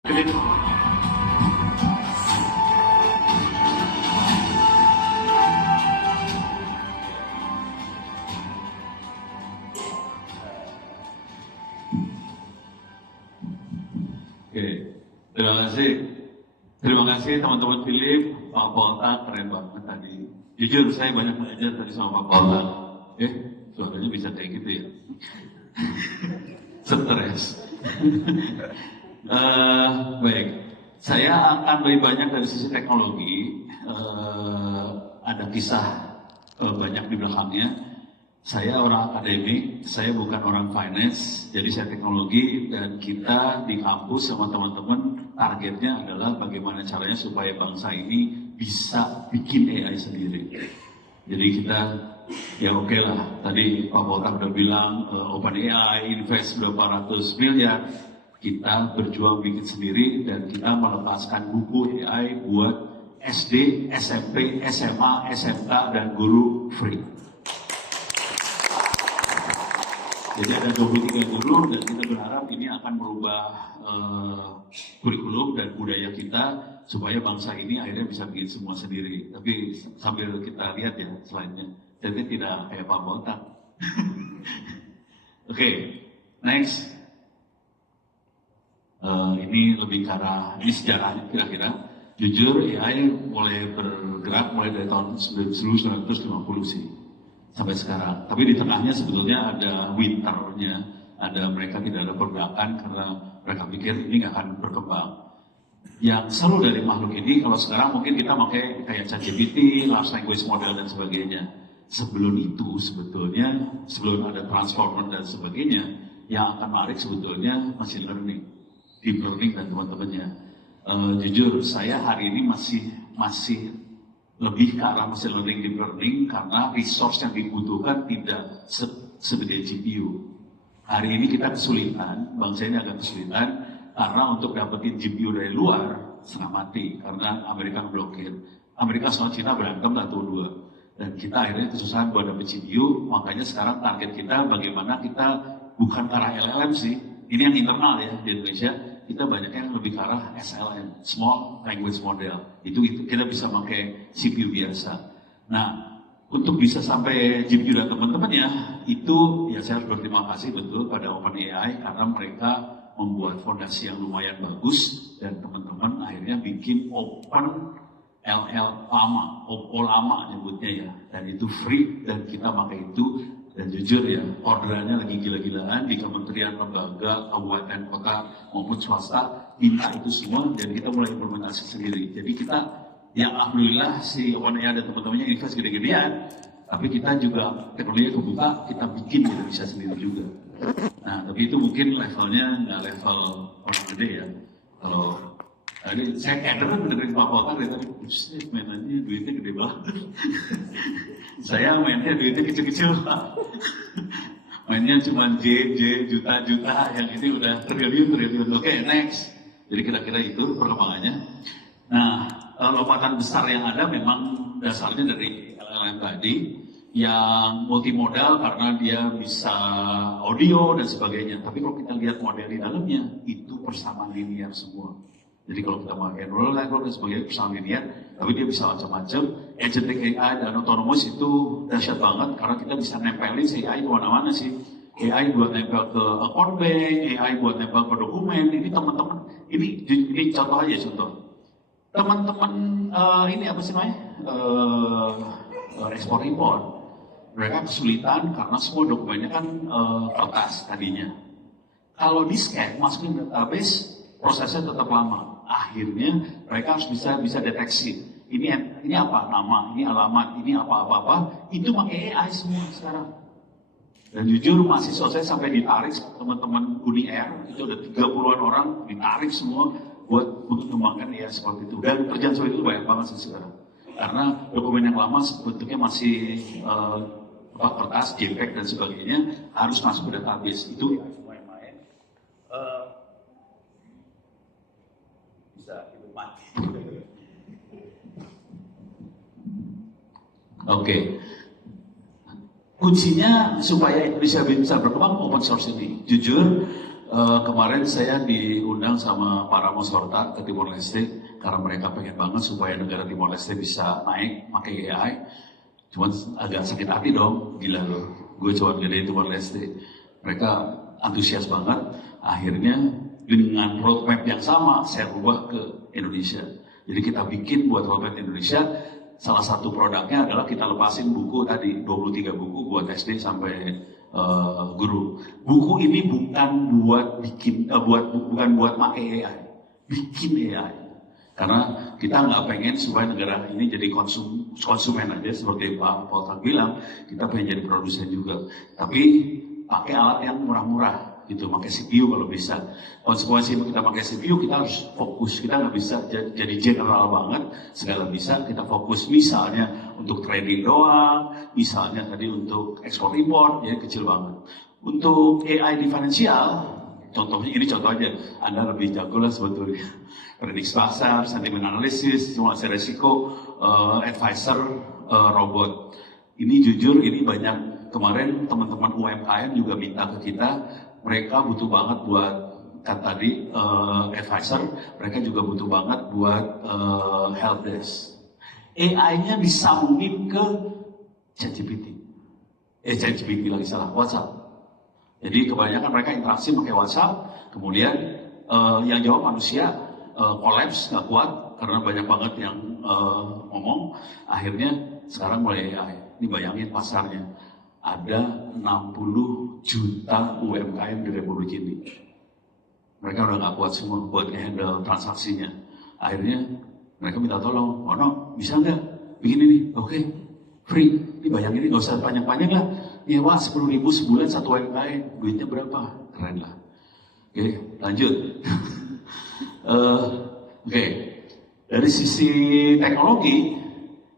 Oke, terima kasih. Terima kasih teman-teman Philip, Pak Polta, keren banget tadi. Jujur saya banyak belajar tadi sama Pak Polta. Suaranya bisa kayak gitu ya. Stres. Baik, saya akan lebih banyak dari sisi teknologi. Ada kisah banyak di belakangnya. Saya orang akademik, saya bukan orang finance, jadi saya teknologi dan kita di kampus sama teman-teman targetnya adalah bagaimana caranya supaya bangsa ini bisa bikin AI sendiri. Jadi kita ya oke lah, tadi Pak Polta udah bilang OpenAI invest berapa ratus miliar, kita berjuang bikin sendiri dan kita melepaskan buku AI buat SD, SMP, SMA, SMK dan guru free. Jadi ada 23 guru dan kita berharap ini akan merubah kurikulum dan budaya kita supaya bangsa ini akhirnya bisa bikin semua sendiri. Tapi sambil kita lihat ya slide-nya, jadi tidak kayak Pak Botak. Oke, next. Ini lebih ke arah, ini sejarahnya kira-kira. Jujur AI mulai bergerak mulai dari tahun 1950 sih. Sampai sekarang. Tapi di tengahnya sebetulnya ada winternya, ada mereka tidak ada pergerakan karena mereka pikir ini nggak akan berkembang. Yang seru dari makhluk ini, kalau sekarang mungkin kita pakai kayak ChatGPT, large language model dan sebagainya. Sebelum itu sebetulnya, sebelum ada transformer dan sebagainya, yang akan menarik sebetulnya machine learning, deep learning dan teman-temannya. Jujur, saya hari ini masih lebih ke arah machine learning, deep learning karena resource yang dibutuhkan tidak segede GPU. Hari ini kita kesulitan, bangsa ini agak kesulitan karena untuk dapetin GPU dari luar setengah mati karena Amerika blokir. Amerika sama Cina berantem lah tuh dua. Dan kita akhirnya kesusahan buat dapet GPU, makanya sekarang target kita bagaimana kita bukan ke arah LLM sih. Ini yang internal ya di Indonesia. Kita banyaknya lebih ke arah SLM, Small Language Model. Itu kita bisa pakai CPU biasa. Nah, untuk bisa sampai GPU dan teman-temannya, itu ya saya harus berterima kasih betul pada OpenAI karena mereka membuat fondasi yang lumayan bagus dan teman-teman akhirnya bikin Open LL lama, OPO lama nyebutnya ya. Dan itu free dan kita pakai itu. Dan jujur ya, orderannya lagi gila-gilaan di kementerian, lembaga, kabupaten, kota maupun swasta, minta itu semua dan kita mulai implementasi sendiri. Jadi kita, ya alhamdulillah si OpenAI dan teman-temannya invest gede-gedean, tapi kita juga teknologi kebuka, kita bikin kita bisa sendiri juga. Nah, tapi itu mungkin levelnya nggak level orang gede ya. Kalau saya kader mendengarin Pak Polta dari tadi, buset mainannya duitnya gede banget. Saya mainnya duitnya kecil-kecil Pak. Mainnya cuma J, juta-juta, yang ini udah triliun. Oke, next. Jadi kira-kira itu perkembangannya. Nah, lompatan besar yang ada memang dasarnya dari LLM tadi, yang multimodal karena dia bisa audio dan sebagainya. Tapi kalau kita lihat model di dalamnya, itu persamaan linear semua. Jadi kalau kita pakai neural network dan sebagainya persamaan linear, tapi dia bisa macam-macam. Agentic AI dan autonomous itu dahsyat banget karena kita bisa nempelin si AI kemana-mana sih. AI buat nempel ke account bank, AI buat nempel ke dokumen. Ini teman-teman, ini contoh aja contoh. Teman-teman ini apa sih namanya? Ekspor impor. Mereka kesulitan karena semua dokumennya kan kertas tadinya. Kalau di scan masukin database, prosesnya tetap lama. Akhirnya mereka harus bisa deteksi. Ini apa nama, ini alamat, ini apa-apa. Itu pakai AI semua sekarang. Dan jujur mahasiswa saya sampai ditarik teman-teman Uni Air, itu ada 30-an orang ditarik semua buat mengembangkan AI seperti itu. Dan kerjaan seperti itu banyak banget sih sekarang. Karena dokumen yang lama bentuknya masih kertas, JPEG dan sebagainya harus masuk ke database. Itu main-main. Bisa hidup mati. Oke. Kuncinya supaya Indonesia bisa berkembang open source ini. Jujur, Kemarin saya diundang sama para Mosorta ke Timor Leste karena mereka pengen banget supaya negara Timor Leste bisa naik pakai AI. Cuman agak sakit hati dong, gila loh. Gue cuma gede Timor Leste. Mereka antusias banget. Akhirnya dengan roadmap yang sama saya ubah ke Indonesia. Jadi kita bikin buat roadmap Indonesia. Salah satu produknya adalah kita lepasin buku tadi 23 buku buat SD sampai guru. Buku ini bukan buat bikin, bukan buat pakai AI, bikin AI. Karena kita nggak pengen supaya negara ini jadi konsumen aja seperti Pak Poltak bilang, kita pengen jadi produsen juga. Tapi pakai alat yang murah-murah, gitu, pakai CPU kalau bisa. Konsekuensi kita pakai CPU, kita harus fokus. Kita nggak bisa jadi general banget, segala bisa. Kita fokus misalnya untuk trading doang, misalnya tadi untuk ekspor impor, jadi kecil banget. Untuk AI di finansial, contohnya ini contoh aja, Anda lebih jago lah sebetulnya. Prediksi pasar, sentimen analisis, simulasi resiko, advisor, robot. Ini jujur, ini banyak. Kemarin teman-teman UMKM juga minta ke kita, mereka butuh banget buat kan tadi advisor, mereka juga butuh banget buat help desk. AI-nya disambungin ke ChatGPT. ChatGPT lagi salah, WhatsApp. Jadi kebanyakan mereka interaksi pakai WhatsApp, kemudian yang jawab manusia collapse, nggak kuat karena banyak banget yang ngomong. Akhirnya sekarang mulai AI. Ini bayangin pasarnya. Ada 60 juta UMKM di Republik ini. Mereka udah nggak kuat semua buat handle transaksinya. Akhirnya mereka minta tolong, no, bisa nggak bikin ini? Oke, free. Ini bayangin ini nggak usah panjang-panjang lah. Nyewa 10.000 sebulan satu UMKM, duitnya berapa? Keren lah. Oke, lanjut. Oke, dari sisi teknologi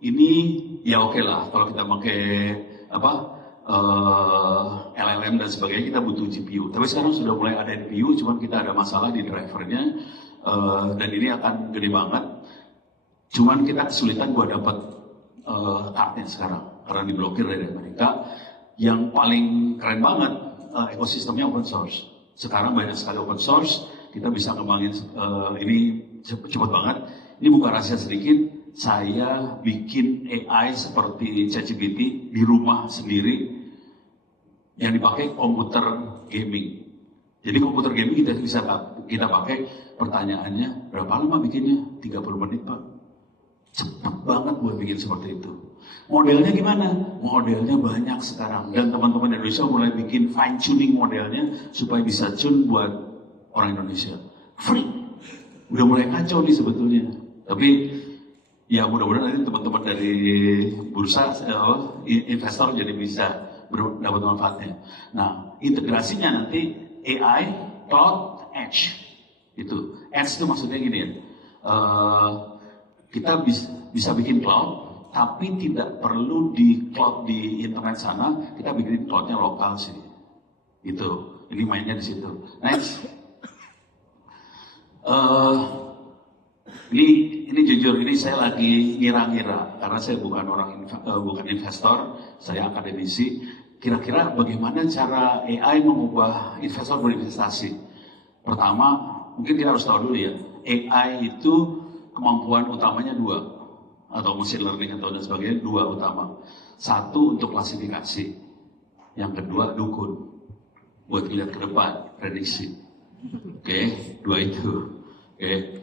ini ya oke lah. Kalau kita pakai LLM dan sebagainya, kita butuh GPU. Tapi sekarang sudah mulai ada NPU, cuman kita ada masalah di drivernya, dan ini akan gede banget. Cuman kita kesulitan buat dapat kartnya sekarang karena diblokir dari Amerika. Yang paling keren banget ekosistemnya open source. Sekarang banyak sekali open source, kita bisa kembangin ini cepat banget. Ini bukan rahasia sedikit. Saya bikin AI seperti ChatGPT di rumah sendiri yang dipakai komputer gaming. Jadi komputer gaming kita bisa kita pakai, pertanyaannya berapa lama bikinnya? 30 menit Pak. Cepat banget buat bikin seperti itu. Modelnya gimana? Modelnya banyak sekarang dan teman-teman Indonesia mulai bikin fine tuning modelnya supaya bisa tune buat orang Indonesia. Free. Udah mulai kacau nih sebetulnya. Tapi ya mudah-mudahan nanti teman-teman dari bursa, investor jadi bisa dapat manfaatnya. Nah, integrasinya nanti AI, cloud, edge. Itu. Edge itu maksudnya gini ya. Kita bisa bikin cloud, tapi tidak perlu di cloud di internet sana. Kita bikin cloudnya lokal sih. Itu. Ini mainnya di situ. Next. Ini jujur, ini saya lagi ngira-ngira karena saya bukan investor, saya akademisi. Kira-kira bagaimana cara AI mengubah investor berinvestasi? Pertama, mungkin kita harus tahu dulu ya, AI itu kemampuan utamanya dua, atau machine learning atau dan sebagainya dua utama. Satu untuk klasifikasi, yang kedua dukun, buat lihat ke depan, prediksi. Oke, dua itu. Oke.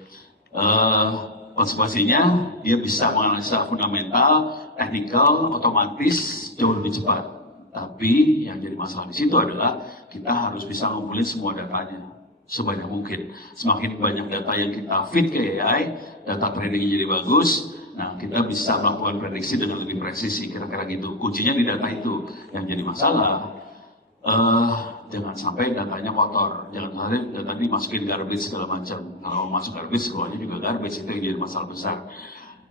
Konsekuensinya dia bisa menganalisa fundamental, teknikal, otomatis jauh lebih cepat. Tapi yang jadi masalah di situ adalah kita harus bisa ngumpulin semua datanya sebanyak mungkin. Semakin banyak data yang kita feed ke AI, data tradingnya jadi bagus. Nah, kita bisa melakukan prediksi dengan lebih presisi, kira-kira gitu. Kuncinya di data itu. Yang jadi masalah, jangan sampai datanya kotor, jangan sampai data ini masukin garbage segala macam. Kalau masuk garbage, keluarnya juga garbage, itu yang jadi masalah besar.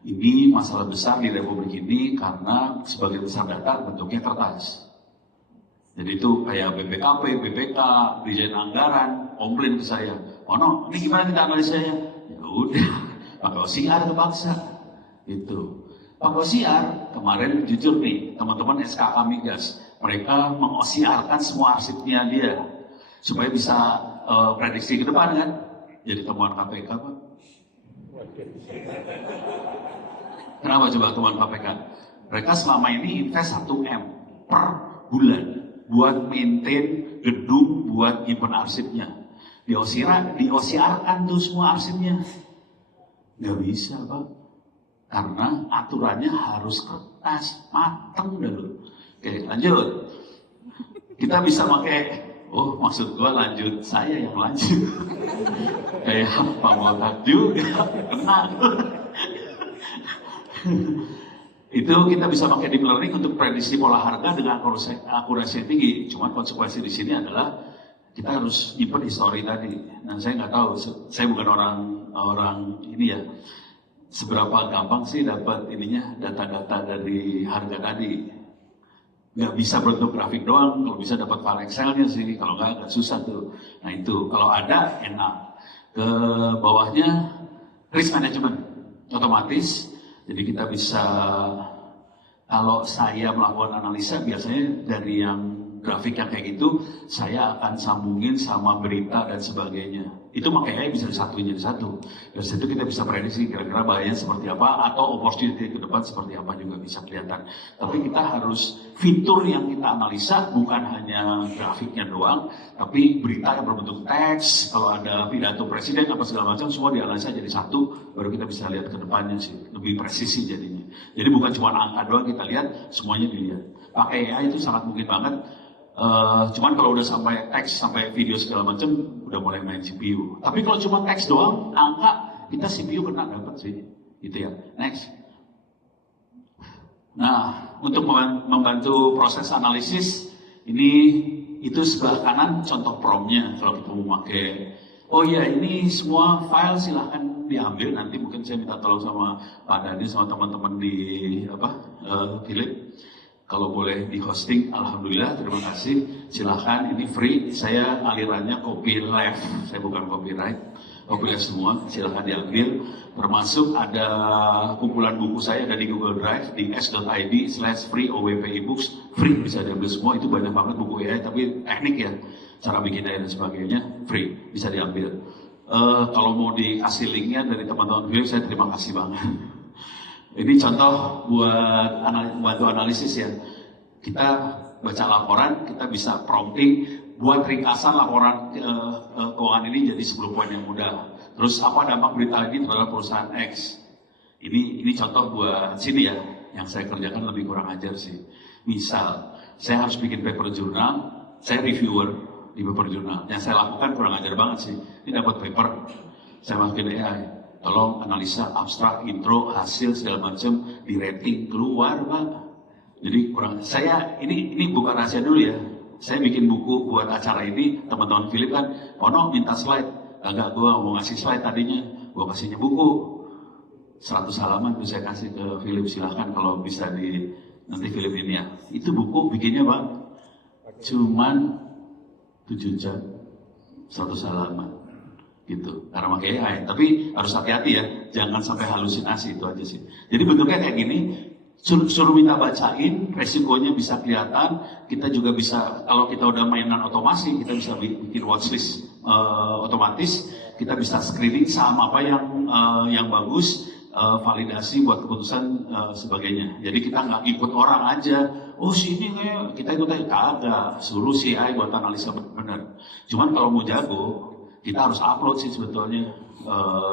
Ini masalah besar di Republik ini karena sebagian besar data bentuknya kertas. Jadi itu kayak BPKP, BPK, Dirjen Anggaran, komplain ke saya. No, ini gimana kita analisanya? Ya udah, pakai OCR kebangsa. Itu. Pakai OCR, kemarin jujur nih, teman-teman SKK Migas, mereka meng-OCR-kan semua arsipnya dia. supaya bisa prediksi ke depan kan. Jadi temuan KPK Pak. Kenapa coba temuan KPK? Mereka selama ini invest 1 M per bulan buat maintain gedung, buat nyimpen arsipnya. Di-OCR-kan tuh semua arsipnya. Nggak bisa Pak. Karena aturannya harus kertas, mateng dulu. Oke, lanjut. Kita bisa pakai, maksud gua lanjut, saya yang lanjut. Kayak Pak Motak juga, kena. Itu kita bisa pakai deep learning untuk prediksi pola harga dengan akurasi yang tinggi. Cuma konsekuensi di sini adalah kita harus nyimpen histori tadi. Nah, saya nggak tahu, saya bukan orang ini ya. Seberapa gampang sih dapat data-data dari harga tadi? Nggak bisa bentuk grafik doang, kalau bisa dapat file Excel-nya sih, kalau nggak agak susah tuh. Nah itu, kalau ada enak. Ke bawahnya risk management, otomatis. Jadi kita bisa, kalau saya melakukan analisa biasanya dari yang grafik yang kayak gitu, saya akan sambungin sama berita dan sebagainya. Itu makanya bisa disatuin jadi satu. Dari situ kita bisa prediksi kira-kira bahayanya seperti apa, atau opportunity ke depan seperti apa juga bisa kelihatan. Tapi kita harus, fitur yang kita analisa bukan hanya grafiknya doang, tapi berita yang berbentuk teks, kalau ada pidato presiden apa segala macam, semua dianalisa jadi satu, baru kita bisa lihat ke depannya sih, lebih presisi jadinya. Jadi bukan cuma angka doang kita lihat, semuanya dilihat. Pakai AI itu sangat mungkin banget. Cuman kalau udah sampai teks, sampai video segala macam, udah mulai main CPU. Tapi kalau cuma teks doang, angka, kita CPU kena dapat sih, gitu ya. Next. Nah, untuk membantu proses analisis, itu sebelah kanan contoh prompt-nya. Kalau kita mau pakai, ini semua file silahkan diambil. Nanti mungkin saya minta tolong sama Pak Dhani, sama teman-teman di Philip. Kalau boleh di hosting, alhamdulillah, terima kasih. Silahkan, ini free. Saya alirannya copyleft, saya bukan copyright. Copyleft semua, silahkan diambil. Termasuk ada kumpulan buku saya ada di Google Drive di s.id/free OWP ebooks. Free, bisa diambil semua. Itu banyak banget buku AI, tapi teknik ya, cara bikin AI dan sebagainya, free, bisa diambil. Kalau mau dikasih linknya dari teman-teman Philip, saya terima kasih banget. Ini contoh buat bantu analisis ya. Kita baca laporan, kita bisa prompting buat ringkasan laporan keuangan ini jadi 10 poin yang mudah. Terus apa dampak berita ini terhadap perusahaan X? Ini contoh buat sini ya, yang saya kerjakan lebih kurang ajar sih. Misal, saya harus bikin paper jurnal, saya reviewer di paper jurnal. Yang saya lakukan kurang ajar banget sih. Ini dapat paper, saya masukin AI. Tolong analisa abstrak, intro, hasil segala macam di rating keluar Pak. Jadi kurang. Saya ini bukan rahasia dulu ya. Saya bikin buku buat acara ini, teman-teman Philip kan, minta slide. Agak gua mau ngasih slide tadinya, gua kasihnya buku 100 halaman tuh saya kasih ke Philip, silahkan kalau bisa nanti Philip ini ya. Itu buku bikinnya Pak, cuman 7 jam 100 halaman. Gitu, karena pakai AI. Tapi harus hati-hati ya, jangan sampai halusinasi, itu aja sih. Jadi bentuknya kayak gini, suruh minta bacain, resikonya bisa kelihatan. Kita juga bisa, kalau kita udah mainan otomasi, kita bisa bikin watchlist otomatis. Kita bisa screening saham apa yang bagus, validasi buat keputusan sebagainya. Jadi kita nggak ikut orang aja. Sini kayak kita ikut aja, kagak. Suruh si AI buat analisa benar. Cuman kalau mau jago, kita harus upload sih sebetulnya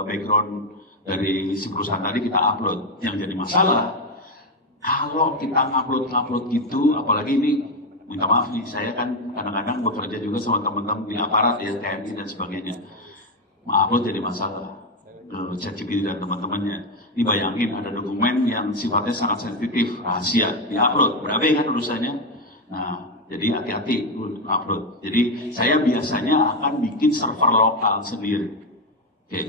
background dari si perusahaan tadi kita upload. Yang jadi masalah kalau kita upload gitu, apalagi ini minta maaf nih, saya kan kadang-kadang bekerja juga sama teman-teman di aparat ya, TNI dan sebagainya. Upload jadi masalah ke ChatGPT dan teman-temannya. Ini bayangin ada dokumen yang sifatnya sangat sensitif, rahasia, di-upload, berapa kan urusannya? Nah, jadi hati-hati upload. Jadi saya biasanya akan bikin server lokal sendiri. Oke.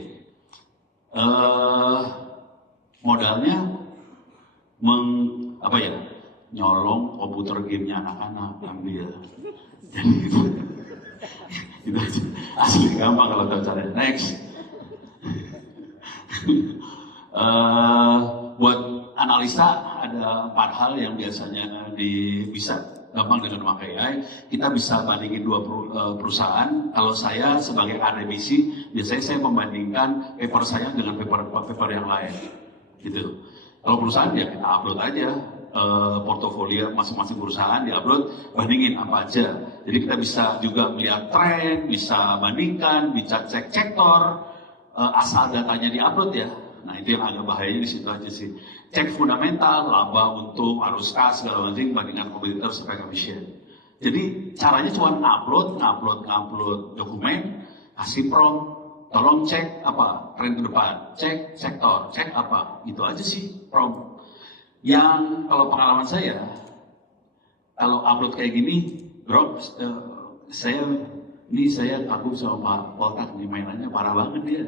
Modalnya nyolong komputer gamenya anak-anak, ambil. Jadi itu aja. Asli gampang kalau tahu caranya. Next. Buat analisa ada 4 hal yang biasanya bisa gampang dengan memakai AI. Kita bisa bandingin dua perusahaan. Kalau saya sebagai akademisi, biasanya saya membandingkan paper saya dengan paper yang lain. Gitu. Kalau perusahaan ya kita upload aja portofolio masing-masing perusahaan, diupload, bandingin apa aja. Jadi kita bisa juga melihat tren, bisa bandingkan, bisa cek sektor, asal datanya diupload ya. Nah itu yang agak bahayanya di situ aja sih. Cek fundamental, laba, untung, arus kas, segala macam, bandingkan kompetitor supaya efisien. Jadi caranya cuma ngupload dokumen, kasih prompt, tolong cek apa tren ke depan, cek sektor, cek apa, itu aja sih prompt. Yang kalau pengalaman saya, kalau upload kayak gini, drop, saya kagum sama Pak Poltak nih, mainannya parah banget dia.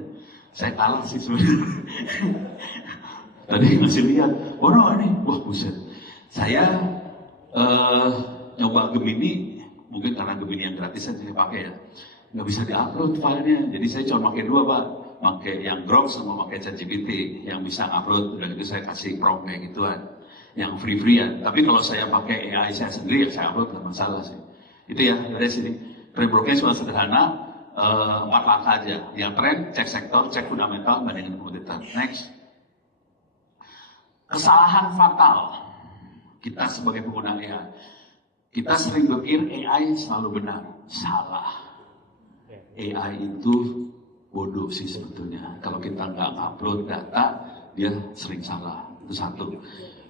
Saya kalah sih sebenarnya. Tadi masih lihat, oh no ini, wah buset. Saya nyoba Gemini, mungkin karena Gemini yang gratisan saya pakai ya, nggak bisa diupload filenya. Jadi saya cuma pakai dua Pak, pakai yang Grok sama pakai ChatGPT yang bisa upload. Dan itu saya kasih prompt kayak gituan, yang free-freean. Tapi kalau saya pakai AI saya sendiri, ya saya upload nggak masalah sih. Itu ya dari sini. Frameworknya cuma sederhana, 4 langkah aja. Yang tren, cek sektor, cek fundamental, bandingkan kompetitor. Next. Kesalahan fatal kita sebagai pengguna AI. Kita sering berpikir AI selalu benar. Salah. AI itu bodoh sih sebetulnya. Kalau kita nggak upload data, dia sering salah. Itu satu.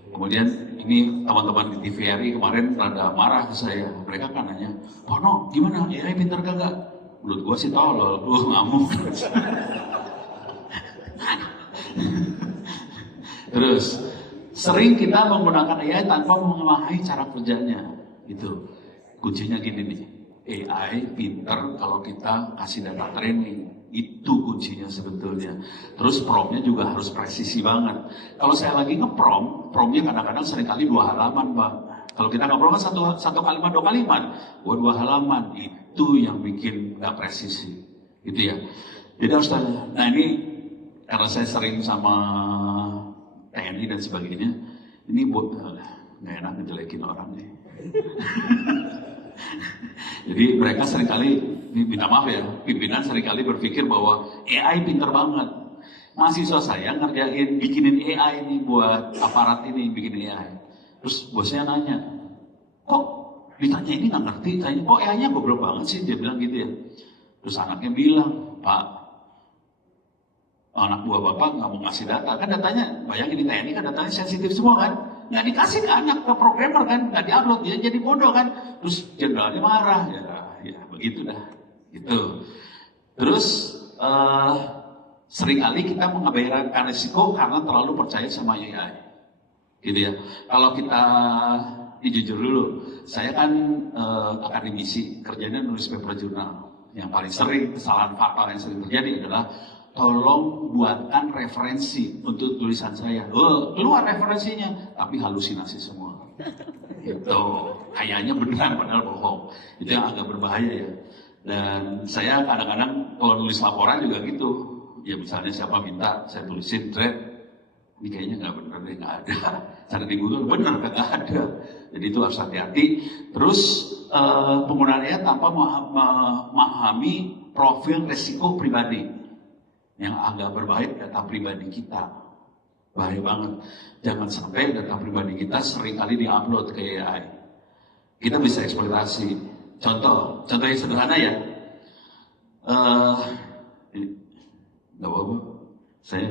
Kemudian ini teman-teman di TVRI kemarin rada marah ke saya. Mereka kan nanya, Pono gimana AI pintar kagak? Menurut gua sih tolol, gua ngamuk. Terus sering kita menggunakan AI tanpa memahami cara kerjanya. Itu kuncinya gini nih. AI pinter kalau kita kasih data training. Itu kuncinya sebetulnya. Terus promptnya juga harus presisi banget. Kalau saya lagi promptnya kadang-kadang seringkali 2 halaman Pak. Kalau kita ngobrol kan satu kalimat 2 kalimat. 2 halaman. Itu yang bikin nggak presisi. Gitu ya. Jadi harus tanya. Nah ini karena saya sering sama TNI dan sebagainya. Ini buat nggak enak ngejelekin orang nih. Jadi mereka seringkali, minta maaf ya, pimpinan seringkali berpikir bahwa AI pinter banget. Mahasiswa saya ngerjain, bikinin AI nih buat aparat ini, bikin AI. Terus bosnya nanya, kok ditanya ini nggak ngerti, tanya, kok AI-nya goblok banget sih, dia bilang gitu ya. Terus anaknya bilang, Pak, anak buah bapak nggak mau ngasih data, kan datanya, bayangin di TNI kan datanya sensitif semua kan. Nggak dikasih ke anak, ke programmer kan, nggak diupload, dia jadi bodoh kan. Terus jenderalnya marah, ya begitu dah. Gitu. Terus seringkali kita mengabaikan risiko karena terlalu percaya sama AI. Gitu ya. Kalau kita jujur dulu, saya kan akademisi, kerjanya nulis paper jurnal. Yang paling sering kesalahan fatal yang sering terjadi adalah tolong buatkan referensi untuk tulisan saya. Keluar referensinya, tapi halusinasi semua. Itu kayaknya beneran padahal bohong. Itu yang agak berbahaya ya. Dan saya kadang-kadang kalau nulis laporan juga gitu. Ya misalnya siapa minta, saya tulisin thread. Ini kayaknya nggak bener deh, nggak ada. Cari di Google, bener nggak ada. Jadi itu harus hati-hati. Terus penggunaannya tanpa memahami profil resiko pribadi. Yang agak berbahaya data pribadi kita. Bahaya banget. Jangan sampai data pribadi kita seringkali diupload ke AI. Kita bisa eksploitasi. Contoh yang sederhana ya. Gak apa-apa. Saya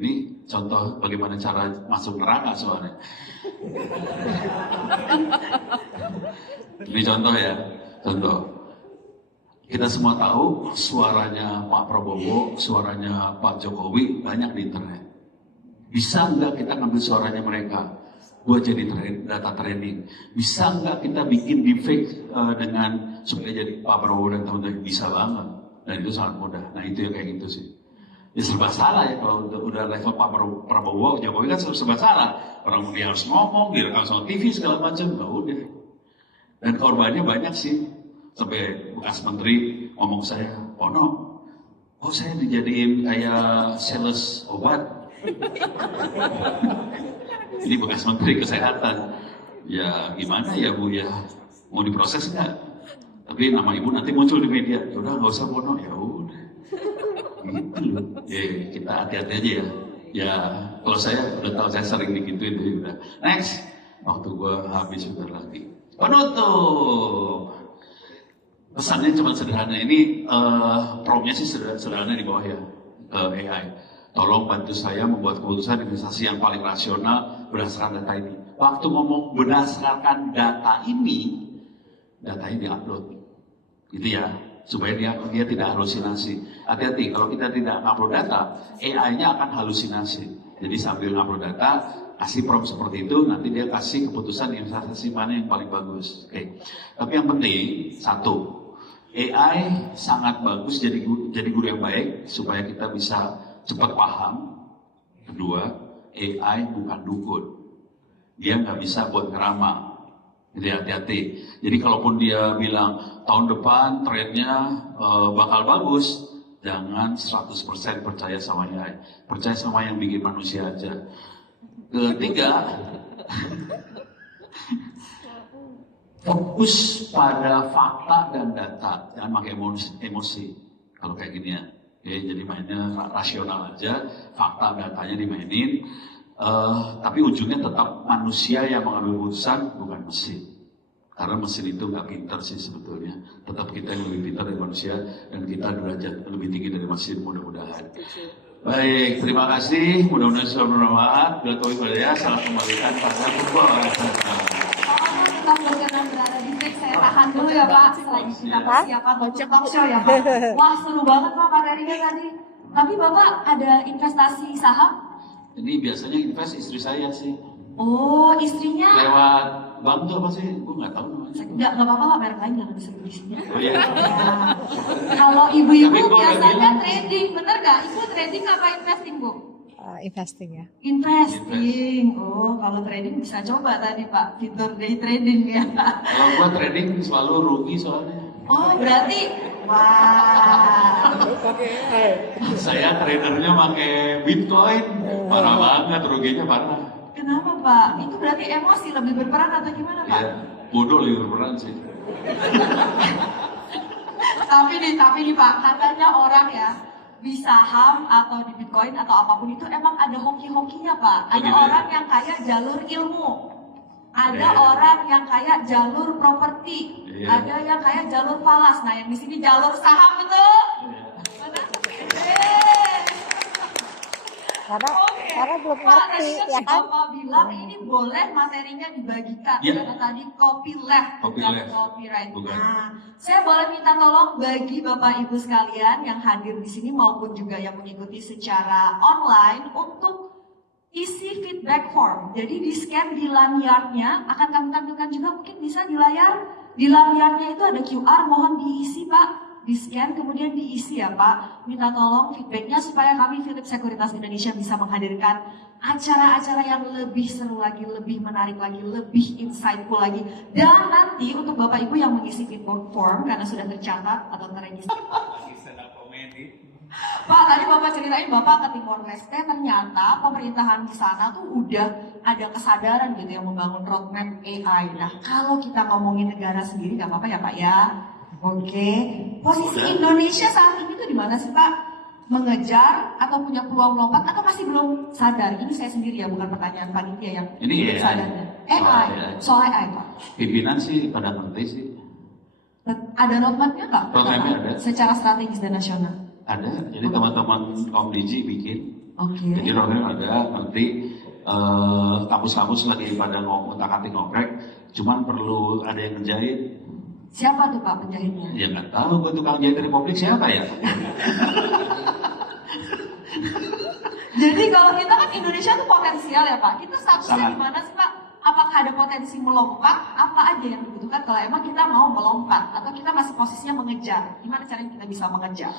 ini contoh bagaimana cara masuk neraka soalnya. Ini contoh ya. Contoh. Kita semua tahu suaranya Pak Prabowo, suaranya Pak Jokowi banyak di internet. Bisa nggak kita ngambil suaranya mereka buat jadi data training? Bisa nggak kita bikin deepfake dengan supaya jadi Pak Prabowo dan teman-teman? Bisa banget. Dan itu sangat mudah. Nah itu yang kayak gitu sih. Ya serba salah ya kalau udah level Pak Prabowo, Jokowi kan serba salah. Orang dia harus ngomong, direkam sama TV segala macam. Nah udah. Dan korbannya banyak sih. Sampai bekas menteri ngomong saya, Pono, kok saya dijadiin kayak sales obat? Ini bekas menteri kesehatan. Ya gimana ya Bu ya, mau diproses nggak? Tapi nama ibu nanti muncul di media, ya udah nggak usah bono, ya udah. Gitu loh. Kita hati-hati aja ya. Ya kalau saya udah tahu saya sering digituin, jadi udah. Next, waktu gue habis udah lagi. Penutup. Pesannya cuma sederhana, ini promnya sih sederhana di bawah ya, AI. Tolong bantu saya membuat keputusan investasi yang paling rasional berdasarkan data ini. Waktu ngomong berdasarkan data ini diupload, gitu ya, supaya dia tidak halusinasi. Hati-hati, kalau kita tidak upload data, AI-nya akan halusinasi. Jadi sambil upload data, kasih prompt seperti itu, nanti dia kasih keputusan investasi mana yang paling bagus. Oke. Tapi yang penting, satu, AI sangat bagus jadi guru yang baik supaya kita bisa cepat paham. Kedua, AI bukan dukun. Dia nggak bisa buat ngeramal. Jadi hati-hati. Jadi kalaupun dia bilang tahun depan trennya bakal bagus, jangan 100% percaya sama AI. Percaya sama yang bikin manusia aja. Ketiga, fokus pada fakta dan data, jangan pakai emosi kalau kayak gini ya. Jadi mainnya rasional aja, fakta datanya dimainin, tapi ujungnya tetap manusia yang mengambil keputusan, bukan mesin. Karena mesin itu nggak pintar sih sebetulnya, tetap kita yang lebih pintar dari manusia, dan kita derajat lebih tinggi dari mesin, mudah-mudahan. Baik, terima kasih, mudah-mudahan sudah bermanfaat. Bila tahu ya, salam kembalikan pada football. Kita berkenan berada di break, saya tahan dulu ya Pak, selagi kita persiapan untuk talk show ya Pak. Wah seru banget Pak materinya tadi. Tapi Bapak ada investasi saham? Ini biasanya invest istri saya sih. Oh istrinya? Lewat bank tuh apa sih? Gue nggak tahu namanya. Nggak apa-apa Pak, merek lain jangan disebut di sini. Oh iya. Ya. Kalau ibu-ibu biasanya trading, bener nggak? Ibu trading apa investing Bu? Investing ya. Investing. Oh, kalau trading bisa coba tadi Pak, fitur day trading ya. Kalau gua trading selalu rugi soalnya. Oh, berarti wah. Saya tradernya pakai Bitcoin. Parah banget, ruginya parah. Kenapa Pak? Itu berarti emosi lebih berperan atau gimana Pak? Ya, bodoh lebih berperan sih. Tapi nih Pak, katanya orang ya di saham atau di Bitcoin atau apapun itu emang ada hoki-hokinya Pak. Ada Begitu, orang yang kaya jalur ilmu, ada orang yang kaya jalur properti, ada yang kaya jalur falas. Nah yang di sini jalur saham itu mana? Karena belum Pak, ngerti tadi ya kan. Bapak bilang ini boleh materinya dibagikan. Karena tadi copyleft bukan copyright. Bukan. Nah, saya boleh minta tolong bagi Bapak Ibu sekalian yang hadir di sini maupun juga yang mengikuti secara online untuk isi feedback form. Jadi di scan di lanyardnya, akan kami tampilkan juga mungkin bisa di layar. Di lanyardnya itu ada QR, mohon diisi Pak. Di scan kemudian diisi ya Pak. Minta tolong feedbacknya supaya kami Philips Sekuritas Indonesia bisa menghadirkan acara-acara yang lebih seru lagi, lebih menarik lagi, lebih insightful lagi. Dan nanti untuk Bapak Ibu yang mengisi feedback form karena sudah tercatat atau terregistrasi. Pak, tadi Bapak ceritain Bapak ke Timor Leste, ternyata pemerintahan di sana tuh udah ada kesadaran gitu yang membangun roadmap AI. Nah, kalau kita ngomongin negara sendiri nggak apa-apa ya Pak ya. Oke, posisi Indonesia saat ini tuh di mana sih Pak? Mengejar atau punya peluang lompat atau masih belum sadar? Ini saya sendiri ya, bukan pertanyaan panitia yang ini sadar. AI, soal AI Pak. Pimpinan sih pada ngerti sih. Ada roadmapnya Pak? Roadmapnya ada. Secara strategis dan nasional. Ada, jadi teman-teman Komdigi bikin. Oke. Jadi roadmap ada, nanti kampus-kampus lagi pada ngotak-atik ngoprek, cuman perlu ada yang ngejahit. Siapa tuh Pak penjahitnya? Ya nggak tahu, gue tukang jahit Republik siapa ya? Jadi kalau kita kan Indonesia tuh potensial ya Pak. Kita statusnya di mana sih Pak? Apakah ada potensi melompat? Apa aja yang dibutuhkan kalau emang kita mau melompat? Atau kita masih posisinya mengejar? Gimana caranya kita bisa mengejar?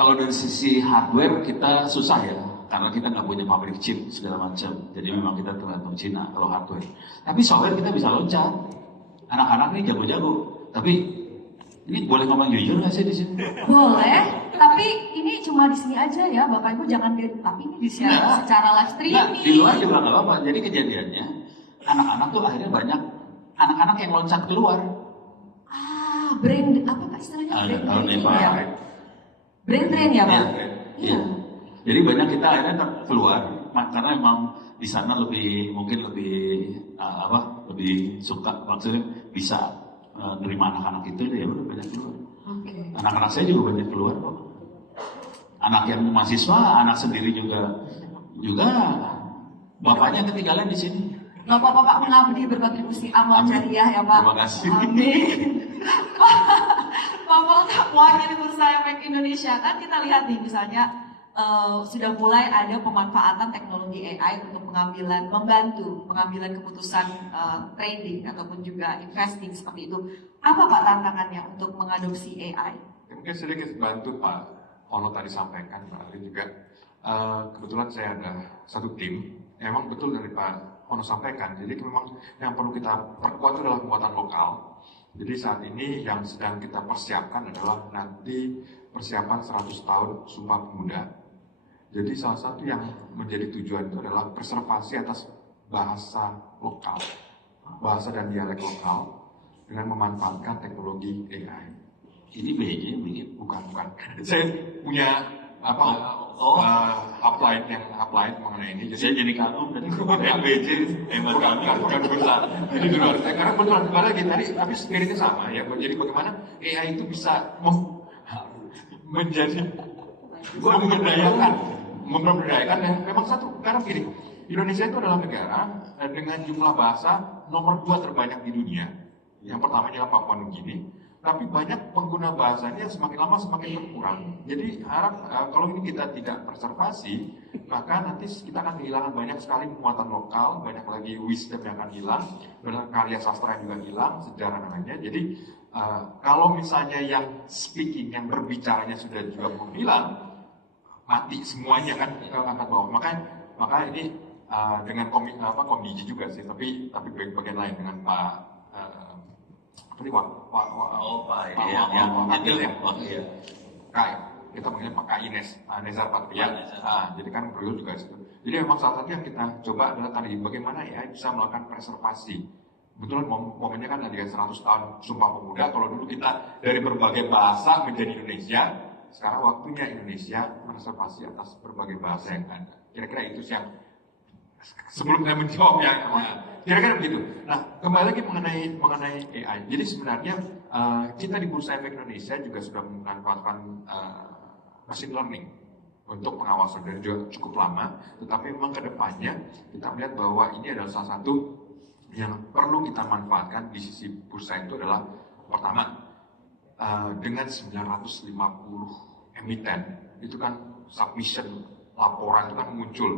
Kalau dari sisi hardware kita susah ya, karena kita nggak punya pabrik chip segala macam. Jadi memang kita tergantung Cina kalau hardware. Tapi software kita bisa loncat. Anak-anak ini jago-jago. Tapi ini boleh ngomong jujur nggak sih di sini? Boleh, tapi ini cuma di sini aja ya, Bapak Ibu jangan tapi ini di secara live streaming. Di luar juga nggak apa-apa. Jadi kejadiannya anak-anak tuh akhirnya banyak anak-anak yang loncat keluar. Brand apa Pak istilahnya? Tahun Brand ini ya. Brand ya Pak. Iya. Jadi banyak kita akhirnya keluar karena memang di sana mungkin lebih lebih suka, maksudnya bisa nerima anak-anak itu, ya udah banyak keluar. Oke. Anak-anak saya juga banyak keluar kok. Anak yang mahasiswa, anak sendiri juga bapaknya ketinggalan di sini. Nggak apa-apa Pak, mengabdi berkontribusi amal Amin. jariah ya Pak. Terima kasih. Amin. Pak Polta, mewakili Bursa Efek Indonesia, kan kita lihat nih misalnya sudah mulai ada pemanfaatan teknologi AI untuk membantu pengambilan keputusan trading ataupun juga investing seperti itu. Apa Pak tantangannya untuk mengadopsi AI? Mungkin sedikit bantu Pak Ono tadi sampaikan, Pak Ali juga. Kebetulan saya ada satu tim, memang betul dari Pak Ono sampaikan. Jadi memang yang perlu kita perkuat adalah muatan lokal. Jadi saat ini yang sedang kita persiapkan adalah nanti persiapan 100 tahun Sumpah Pemuda. Jadi salah satu yang menjadi tujuan itu adalah preservasi atas bahasa lokal, bahasa dan dialek lokal dengan memanfaatkan teknologi AI. Ini BJ mungkin. Bukan. Saya punya applied mengenai ini. Saya jadi kagum dan BJ hemat kami. Bukan besar. Jadi di luar saya, karena kebetulan kemarin lagi tadi, tapi spiritnya sama ya. Jadi bagaimana AI itu bisa menjadi memberdayakan yang memang satu. Karena gini, Indonesia itu adalah negara dengan jumlah bahasa nomor 2 terbanyak di dunia. Yang pertamanya adalah Papua Nugini. Tapi banyak pengguna bahasanya semakin lama semakin berkurang. Jadi harap kalau ini kita tidak preservasi, maka nanti kita akan kehilangan banyak sekali muatan lokal, banyak lagi wisdom yang akan hilang, banyak karya sastra yang juga hilang, sejarah namanya. Jadi kalau misalnya yang speaking, yang berbicaranya sudah juga mau hilang, mati semuanya kan angkat bawah. Maka ini dengan komdiji juga sih, tapi bagian lain dengan Pak kita panggilnya Pak Ines, Nezar Patria. Jadi kan beliau juga situ. Jadi memang salah satu yang kita coba adalah tadi bagaimana ya bisa melakukan preservasi. Kebetulan momennya kan ada 100 tahun Sumpah Pemuda. Kalau dulu kita dari berbagai bahasa menjadi Indonesia, sekarang waktunya Indonesia preservasi atas berbagai bahasa yang ada. Kira-kira itu yang sebelum saya menjawab yang kira-kira begitu. Nah, kembali lagi mengenai AI. Jadi sebenarnya kita di Bursa Efek Indonesia juga sudah memanfaatkan machine learning untuk pengawasan dari juga cukup lama. Tetapi memang kedepannya kita melihat bahwa ini adalah salah satu yang perlu kita manfaatkan di sisi bursa itu adalah pertama dengan 950 emiten itu kan submission laporan itu kan muncul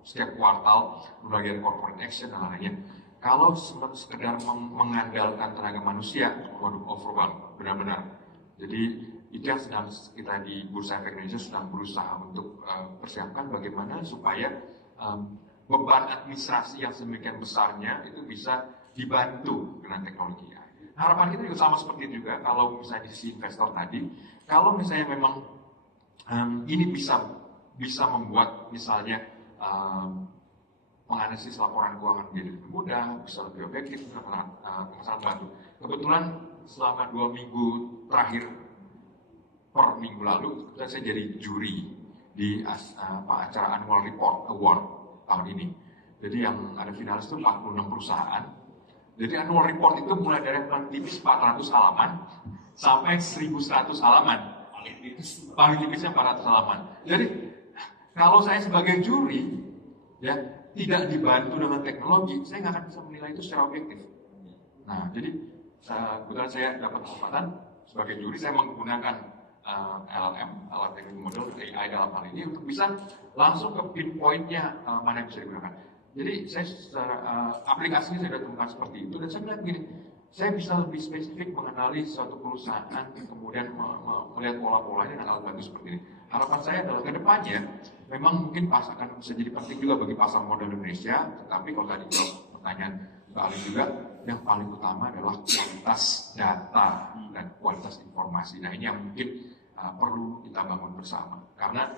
setiap kuartal berbagai corporate action dan lainnya. Kalau sekedar mengandalkan tenaga manusia, waduh overwhelm benar-benar. Jadi itu yang sedang kita di Bursa Efek Indonesia sedang berusaha untuk persiapkan bagaimana supaya beban administrasi yang sedemikian besarnya itu bisa dibantu dengan teknologi. Harapan kita juga sama seperti itu juga kalau misalnya di sisi investor tadi, kalau misalnya memang ini bisa membuat misalnya menganalisis laporan keuangan menjadi lebih mudah, bisa lebih objektif, sangat bantu. Kebetulan selama 2 minggu terakhir per minggu lalu, saya jadi juri di acara Annual Report Award tahun ini. Jadi yang ada finalis itu 46 perusahaan. Jadi Annual Report itu mulai dari yang tipis 400 halaman sampai 1100 halaman. Paling tipisnya 400 halaman. Jadi kalau saya sebagai juri, ya tidak dibantu dengan teknologi, saya nggak akan bisa menilai itu secara objektif. Nah, jadi kebetulan saya dapat kesempatan sebagai juri, saya menggunakan LLM, alat teknik model AI dalam hal ini untuk bisa langsung ke pinpointnya mana yang bisa digunakan. Jadi saya aplikasinya saya sudah temukan seperti itu dan saya bilang begini, saya bisa lebih spesifik mengenali suatu perusahaan, kemudian melihat pola-polanya dengan alat bantu seperti ini. Harapan saya adalah ke depannya, memang mungkin akan bisa jadi penting juga bagi pasar modal Indonesia, tetapi kalau tadi pertanyaan Mbak Ali juga, yang paling utama adalah kualitas data dan kualitas informasi. Nah ini yang mungkin perlu kita bangun bersama. Karena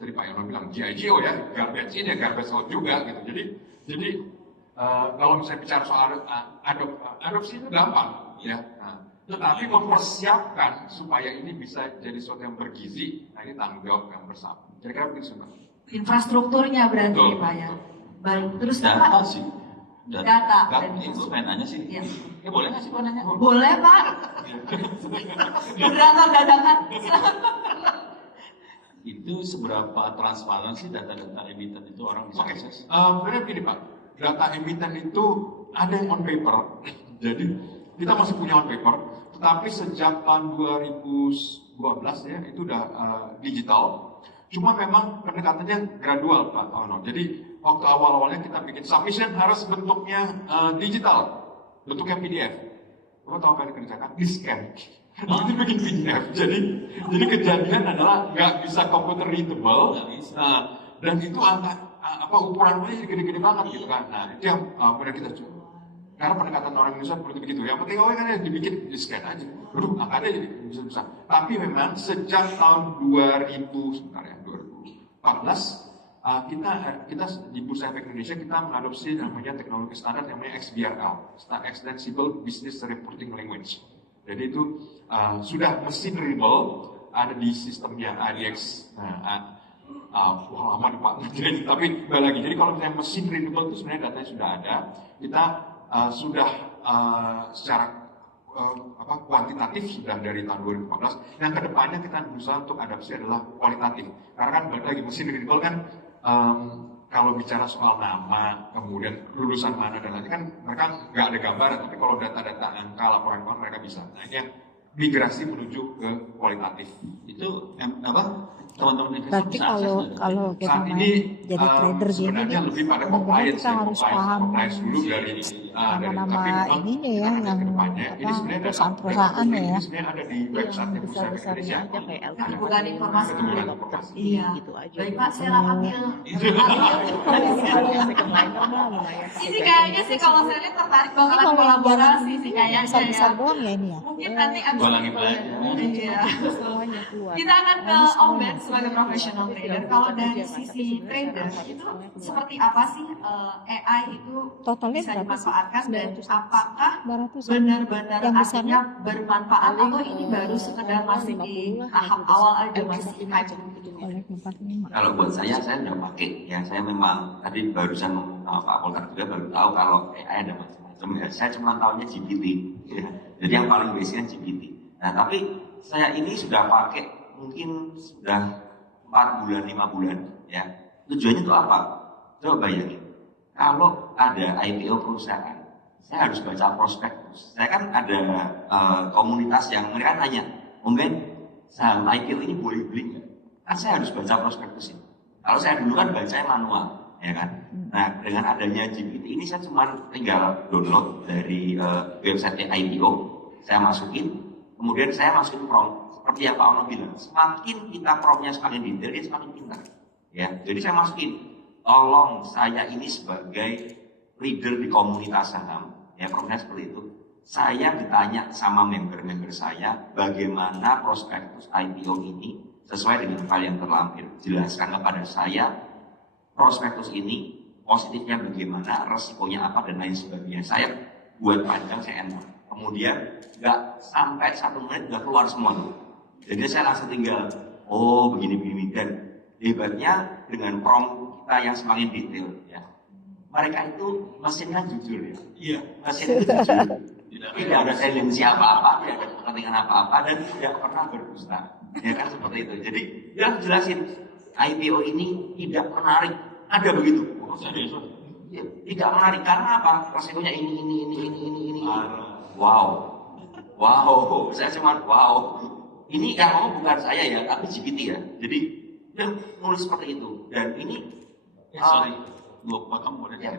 tadi Pak Yono bilang GIGO ya, garbage in ya garbage out juga gitu. Jadi kalau misalnya bicara soal adopsi itu gampang, ya. Nah, tetapi mempersiapkan supaya ini bisa jadi sesuatu yang bergizi, nah ini tanggung jawab yang bersama. Kira-kira begitu, Mbak. Infrastrukturnya berarti Betul, Pak ya. betul. Baik, terus Data Pak? sih. Data. Itu pengen nanya sih. Iya. Ya boleh nggak sih Pak nanya? Boleh Pak. Moderator dadakan. Itu seberapa transparan sih data-data emiten itu orang bisa Oke, akses? sebenarnya begini Pak, data emiten itu ada yang on paper, jadi kita masih punya on paper, tetapi sejak tahun 2012 ya itu udah digital. Cuma memang pendekatannya gradual Pak Ono. Jadi waktu awal-awalnya kita bikin submission harus bentuknya digital, bentuknya PDF. Kamu tahu apa yang dikerjakan? Di scan. Itu bikin PDF. Jadi kejadian adalah nggak bisa computer readable. Dan itu ukurannya gede-gede banget gitu kan. Nah itu yang benar kita coba. Karena pendekatan orang Indonesia seperti begitu. Yang penting kan ya dibikin di scan aja. Angkanya jadi besar. Tapi memang sejak tahun 2014 kita di Bursa Efek Indonesia kita mengadopsi namanya teknologi standar namanya XBRL, Extensible Business Reporting Language. Jadi itu sudah mesin readable, ada di sistemnya ADX. Lama nih Pak, tapi balik lagi. Jadi kalau misalnya mesin readable itu sebenarnya datanya sudah ada. Kita sudah secara kuantitatif sudah dari tahun 2014. Yang kedepannya kita berusaha untuk adaptasi adalah kualitatif. Karena kan balik lagi mesin readable kan kalau bicara soal nama, kemudian lulusan mana dan lain kan mereka nggak ada gambaran. Tapi kalau data-data angka, laporan mereka bisa. Nah ini yang migrasi menuju ke kualitatif. Itu teman-teman investor Berarti bisa akses nggak? kalau kita Saat main ini jadi trader gini sebenarnya nih, lebih pada benar-benar compliance, kita harus paham compliance dulu dari nama-nama tapi memang ininya ya, kita yang kedepannya, ini apa, sebenarnya perusahaan-perusahaan ya. ini sebenarnya ada di website yang Bursa Efek besar-besarnya Indonesia. aja kayak Keterbukaan informasi. dokter Iya. gitu aja. Baik Pak, saya ambil. Kalau yang second liner mah lumayan. Ini kayaknya sih kalau saya lihat tertarik Ini banget kalau yang kolaborasi sih kayaknya besar-besar ya. doang ya ini ya. Mungkin nanti abis Gua lagi itu belajar. Iya. Semuanya keluar. Kita akan ke Om Ben sebagai professional trader. Kalau dari sisi trader itu seperti apa sih AI itu Totalnya bisa berapa sih? dimanfaatkan dan apakah 900 benar-benar yang artinya besarnya bermanfaat atau ini baru sekedar masih di tahap awal aja masih hype. oleh 45. Kalau buat saya udah pakai. Ya saya memang tadi barusan Pak Polkar juga baru tahu kalau AI ada macam-macam. Ya, saya cuma tahunya GPT. Ya. Jadi yang paling basicnya GPT. Nah tapi saya ini sudah pakai mungkin sudah 4 bulan, 5 bulan. Ya. Tujuannya itu apa? Coba bayangin. Kalau ada IPO perusahaan, saya harus baca prospektus. Saya kan ada komunitas yang mereka nanya, Om Ben, saham IPO ini boleh beli nggak? Kan saya harus baca prospektus ini. Kalau saya dulu kan bacanya manual, ya kan. Nah dengan adanya GPT ini saya cuma tinggal download dari website IPO, saya masukin, kemudian saya masukin prompt. Seperti yang Pak Ono bilang, semakin kita promptnya semakin detail, dia semakin pintar. Ya, jadi saya masukin, tolong saya ini sebagai leader di komunitas saham, ya promptnya seperti itu. Saya ditanya sama member-member saya, bagaimana prospektus IPO ini sesuai dengan hal yang terlampir. Jelaskan kepada saya, prospektus ini positifnya bagaimana, resikonya apa, dan lain sebagainya. Saya buat panjang, saya enak. Kemudian, nggak sampai 1 menit, nggak keluar semua. Jadi saya langsung tinggal, oh begini-begini. Dan hebatnya dengan prompt kita yang semakin detail. Ya. Mereka itu mesinnya jujur ya. Iya. Mesin jujur. Tidak ada tendensi apa-apa, tidak ada kepentingan apa-apa, dan tidak pernah berdusta. Ya kan seperti itu. Jadi dia jelasin IPO ini tidak menarik. Ada begitu. Oh, serius? Ya, tidak menarik karena apa? Resikonya ini. Wow. Saya cuma wow. Ini yang ngomong bukan saya ya, tapi GPT ya. Jadi dia nulis seperti itu. Dan ini Sorry, gua potong boleh? ya,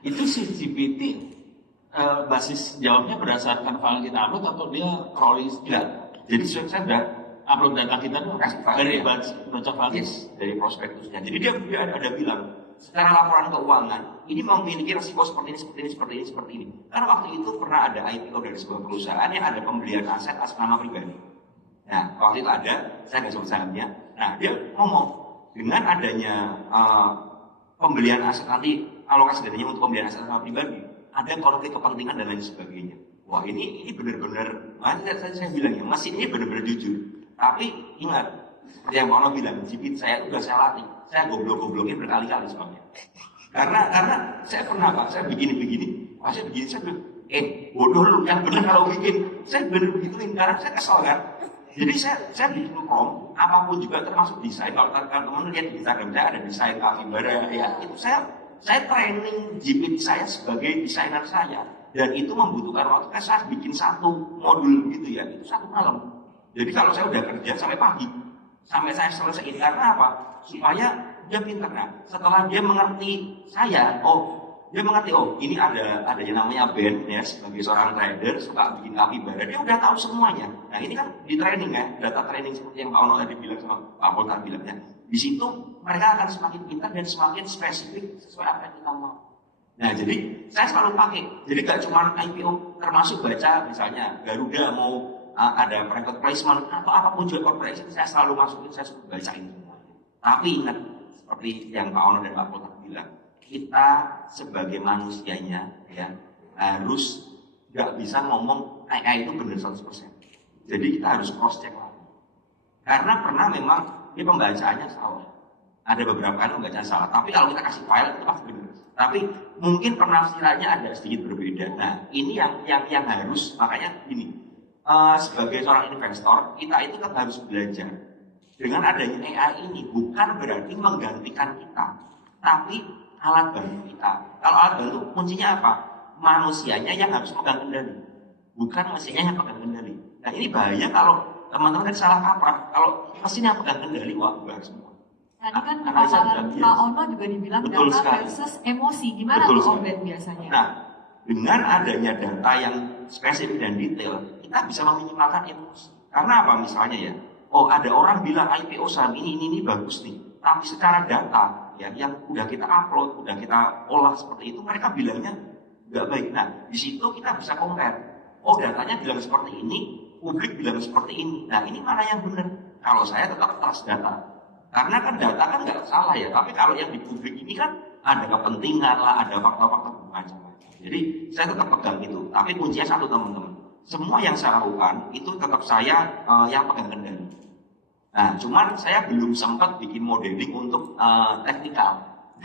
Itu si GPT basis jawabnya berdasarkan file yang kita upload atau dia crawling? enggak. Jadi saya sudah Upload data kita tuh Kasih file, dari ya. baca file. yes, dari prospektusnya. Jadi dia ada bilang secara laporan keuangan ini memiliki resiko seperti ini. Karena waktu itu pernah ada IPO dari sebuah perusahaan yang ada pembelian aset atas nama pribadi. Nah waktu itu ada, saya nggak sebut sahamnya. Nah dia ngomong dengan adanya pembelian aset nanti alokasi dananya untuk pembelian aset pribadi, ada konflik kepentingan dan lain sebagainya. Wah ini benar-benar, makanya saya bilang ya, mesin ini benar-benar jujur. Tapi ingat, seperti yang Pak Ono bilang, GPT saya itu udah saya latih, saya goblok-goblokin berkali-kali soalnya. Karena saya pernah Pak, saya begini, saya bilang, bodoh lu, yang benar kalau bikin, saya benar begituin karena saya kesel kan. Jadi saya bikin prompt, apapun juga termasuk desain. Kalau teman-teman lihat di Instagram saya ada desain Capybara ya, itu saya training GPT saya sebagai desainer saya, dan itu membutuhkan waktu. Saya bikin satu modul gitu ya, itu 1 malam. Jadi kalau saya udah kerja sampai pagi, sampai saya selesai, karena apa? Supaya dia pintar. Nah, setelah dia mengerti saya, dia mengerti, ini ada yang namanya Ben ya, sebagai seorang trader suka bikin Capybara, dia udah tahu semuanya. Nah ini kan di training ya, data training seperti yang Pak Ono tadi bilang sama Pak Poltar bilang ya. Di situ mereka akan semakin pintar dan semakin spesifik sesuai apa yang kita mau. Nah jadi saya selalu pakai, jadi gak cuma IPO, termasuk baca misalnya Garuda mau ada private placement atau apapun juga corporation, saya selalu masukin, saya suka bacain semua. Tapi ingat, seperti yang Pak Ono dan Pak Poltar bilang, kita sebagai manusianya ya harus nggak bisa ngomong AI itu benar 100%. Jadi kita harus cross check lagi. Karena pernah memang ini pembacaannya salah. Ada beberapa kali pembacaannya salah. Tapi kalau kita kasih file itu pasti benar. Tapi mungkin penafsirannya ada sedikit berbeda. Nah ini yang harus, makanya gini, sebagai seorang investor kita itu kan harus belajar. Dengan adanya AI ini bukan berarti menggantikan kita, tapi alat bantu kita. Kalau alat bantu kuncinya apa? Manusianya yang harus pegang kendali, bukan mesinnya yang pegang kendali. Nah ini bahaya kalau teman-teman kan salah kaprah. Kalau mesinnya pegang kendali, wah enggak semua. Tadi kan paparan Pak Ono juga dibilang betul data sekali. versus emosi. Gimana Betul tuh Om sekali. Ben biasanya? Nah, dengan adanya data yang spesifik dan detail, kita bisa meminimalkan emosi. Karena apa misalnya ya? Ada orang bilang IPO saham ini bagus nih. Tapi secara data ya, yang udah kita upload, udah kita olah seperti itu, mereka bilangnya nggak baik. Nah, di situ kita bisa compare. Datanya bilang seperti ini, publik bilang seperti ini. Nah, ini mana yang benar? Kalau saya tetap trust data. Karena kan data kan nggak salah ya, tapi kalau yang di publik ini kan ada kepentingan lah, ada faktor-faktor macam-macam. Jadi saya tetap pegang itu. Tapi kuncinya satu teman-teman. Semua yang saya lakukan itu tetap saya yang pegang kendali. Nah, cuman saya belum sempat bikin modeling untuk teknikal.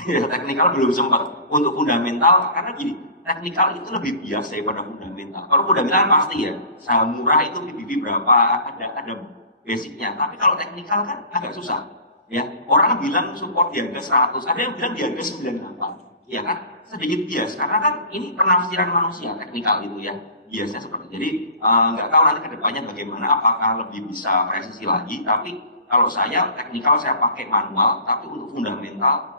Teknikal belum sempat. Untuk fundamental, karena gini, teknikal itu lebih bias daripada fundamental. Kalau fundamental pasti ya, saham murah itu PBB berapa, ada basicnya. Tapi kalau teknikal kan agak susah. Ya, orang bilang support di harga 100, ada yang bilang di harga 98. Ya kan? Sedikit bias, karena kan ini penafsiran manusia, teknikal itu ya. Biasanya seperti itu. Jadi nggak tahu nanti kedepannya bagaimana, apakah lebih bisa presisi lagi. Tapi kalau saya teknikal saya pakai manual, tapi untuk fundamental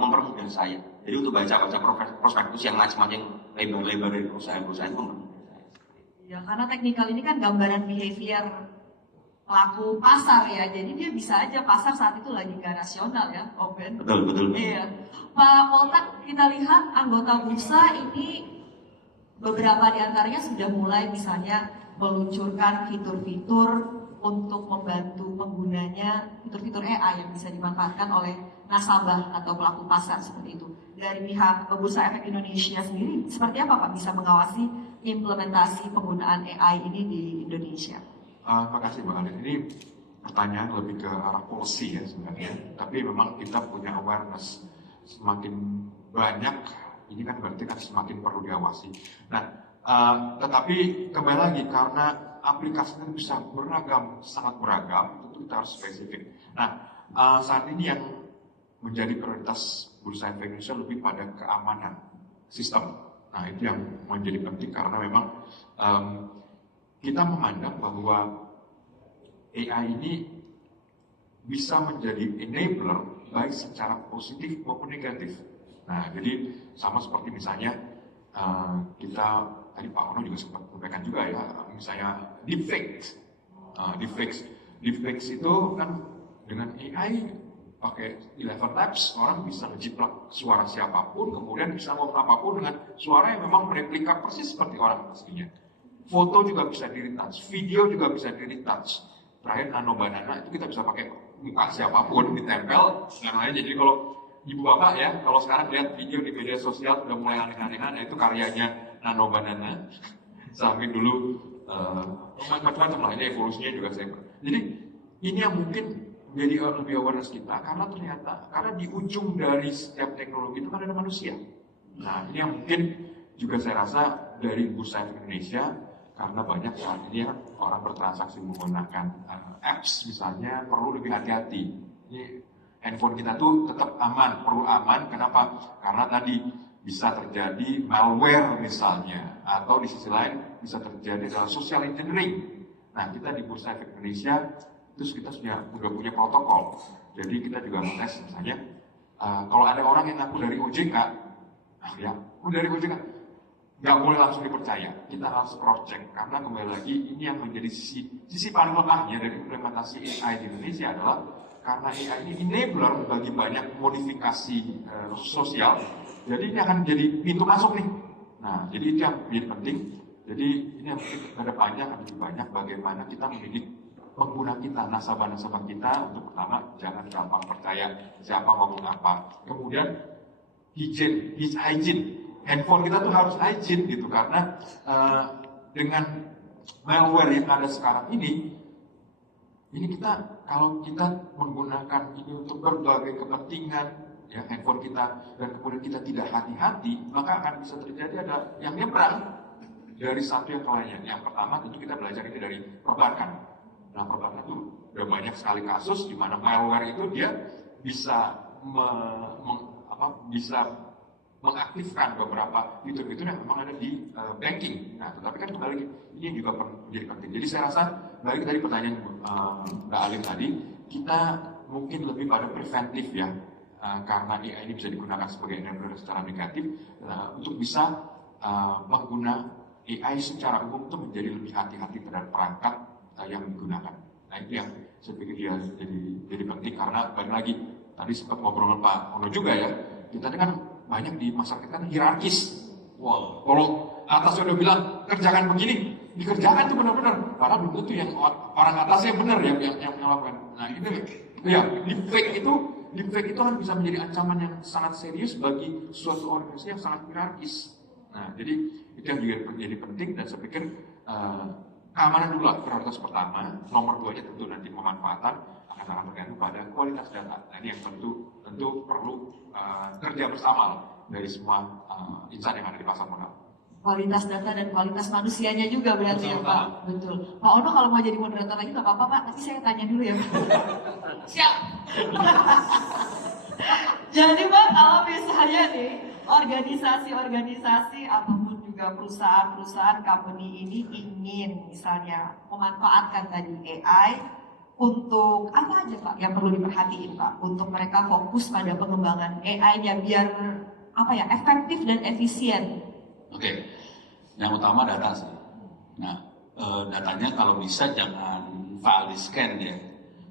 mempermudah saya. Jadi untuk baca-baca prospektus yang macam-macam lebar-lebar dari perusahaan-perusahaan itu mempermudah saya. Ya karena teknikal ini kan gambaran behavior pelaku pasar ya. Jadi dia bisa aja pasar saat itu lagi nggak rasional ya, Om Ben. Betul. Iya. Pak Poltak, kita lihat anggota bursa ini beberapa di antaranya sudah mulai misalnya meluncurkan fitur-fitur untuk membantu penggunanya, fitur-fitur AI yang bisa dimanfaatkan oleh nasabah atau pelaku pasar seperti itu. Dari pihak Bursa Efek Indonesia sendiri, seperti apa Pak bisa mengawasi implementasi penggunaan AI ini di Indonesia? Terima kasih Mbak Alin. Ini pertanyaan lebih ke arah policy ya sebenarnya. Tapi memang kita punya awareness, semakin banyak ini kan berarti kan semakin perlu diawasi. Nah, tetapi kembali lagi karena aplikasinya bisa beragam, sangat beragam, tentu kita harus spesifik. Nah, saat ini yang menjadi prioritas Bursa Efek Indonesia lebih pada keamanan sistem. Nah, itu yang menjadi penting karena memang kita memandang bahwa AI ini bisa menjadi enabler baik secara positif maupun negatif. Nah, jadi sama seperti misalnya kita tadi Pak Ono juga sempat sampaikan juga ya, misalnya deepfakes. Deepfakes itu kan dengan AI pakai 11 Labs, orang bisa menjiplak suara siapapun, kemudian bisa ngomong apapun dengan suara yang memang mereplika persis seperti orang aslinya. Foto juga bisa di-retouch, video juga bisa di-retouch. Terakhir Nano Banana itu kita bisa pakai muka siapapun ditempel, dan lain. Jadi kalau ibu bapak ya, kalau sekarang lihat video di media sosial udah mulai aneh-anehan, itu karyanya Nano Banana. Sampai dulu macam-macam lah, ini evolusinya juga saya. Jadi ini yang mungkin menjadi lebih awareness kita, karena ternyata di ujung dari setiap teknologi itu kan ada manusia. Nah ini yang mungkin juga saya rasa dari Bursa Efek Indonesia, karena banyak saat ini ya, orang bertransaksi menggunakan apps misalnya, perlu lebih hati-hati. Ini handphone kita tuh tetap aman, perlu aman. Kenapa? Karena tadi bisa terjadi malware misalnya, atau di sisi lain bisa terjadi adalah social engineering. Nah kita di Bursa Efek Indonesia terus kita sudah punya protokol. Jadi kita juga tes misalnya, kalau ada orang yang ngaku dari OJK, dari OJK, nggak boleh langsung dipercaya. Kita harus cross check, karena kembali lagi ini yang menjadi sisi paling lemahnya dari implementasi AI di Indonesia adalah karena AI ini enabler bagi banyak modifikasi sosial. Jadi ini akan jadi pintu masuk nih. Nah, jadi itu yang menjadi penting. Jadi ini yang mungkin kedepannya akan lebih banyak bagaimana kita mendidik pengguna kita, nasabah-nasabah kita, untuk pertama jangan gampang percaya siapa ngomong apa. Kemudian hygiene. Handphone kita tuh harus hygiene gitu, karena dengan malware yang ada sekarang ini kita, kalau kita menggunakan ini untuk berbagai kepentingan, ya handphone kita, dan kemudian kita tidak hati-hati, maka akan bisa terjadi ada yang nyebrang dari satu yang ke lainnya. Yang pertama tentu kita belajar ini dari perbankan. Nah, perbankan itu udah banyak sekali kasus di mana malware itu dia bisa mengaktifkan beberapa fitur-fitur yang memang ada di banking. Nah, tetapi kan kembali ini juga menjadi penting. Jadi saya rasa balik dari pertanyaan Mbak Alim tadi, kita mungkin lebih pada preventif ya, karena AI ini bisa digunakan sebagai enabler secara negatif, untuk bisa pengguna AI secara umum itu menjadi lebih hati-hati terhadap perangkat yang digunakan. Nah itu yang saya pikir dia jadi penting, karena balik lagi tadi sempat ngobrol dengan Pak Ono juga ya, kita ini kan banyak di masyarakat kan hierarkis. Wow, kalau atasnya udah bilang kerjakan begini, dikerjakan tuh benar-benar, karena belum tentu yang orang atasnya benar yang melakukan. Nah ini ya, deepfake itu kan bisa menjadi ancaman yang sangat serius bagi suatu organisasi yang sangat hierarkis. Nah jadi itu yang juga menjadi penting, dan saya pikir keamanan dulu lah prioritas pertama. Nomor 2-nya tentu nanti pemanfaatan akan sangat tergantung pada kualitas data. Nah, ini yang tentu perlu kerja bersama dari semua insan yang ada di pasar modal. Kualitas data dan kualitas manusianya juga berarti. Betul, ya Pak. Betul. Pak Ono kalau mau jadi moderator lagi nggak apa-apa Pak, nanti saya tanya dulu ya Pak. Siap. Jadi Pak, kalau misalnya nih organisasi-organisasi ataupun juga perusahaan-perusahaan company ini ingin misalnya memanfaatkan tadi AI untuk apa aja Pak yang perlu diperhatiin Pak, untuk mereka fokus pada pengembangan AI-nya biar efektif dan efisien. Oke, yang utama data sih. Nah, datanya kalau bisa jangan file di scan ya,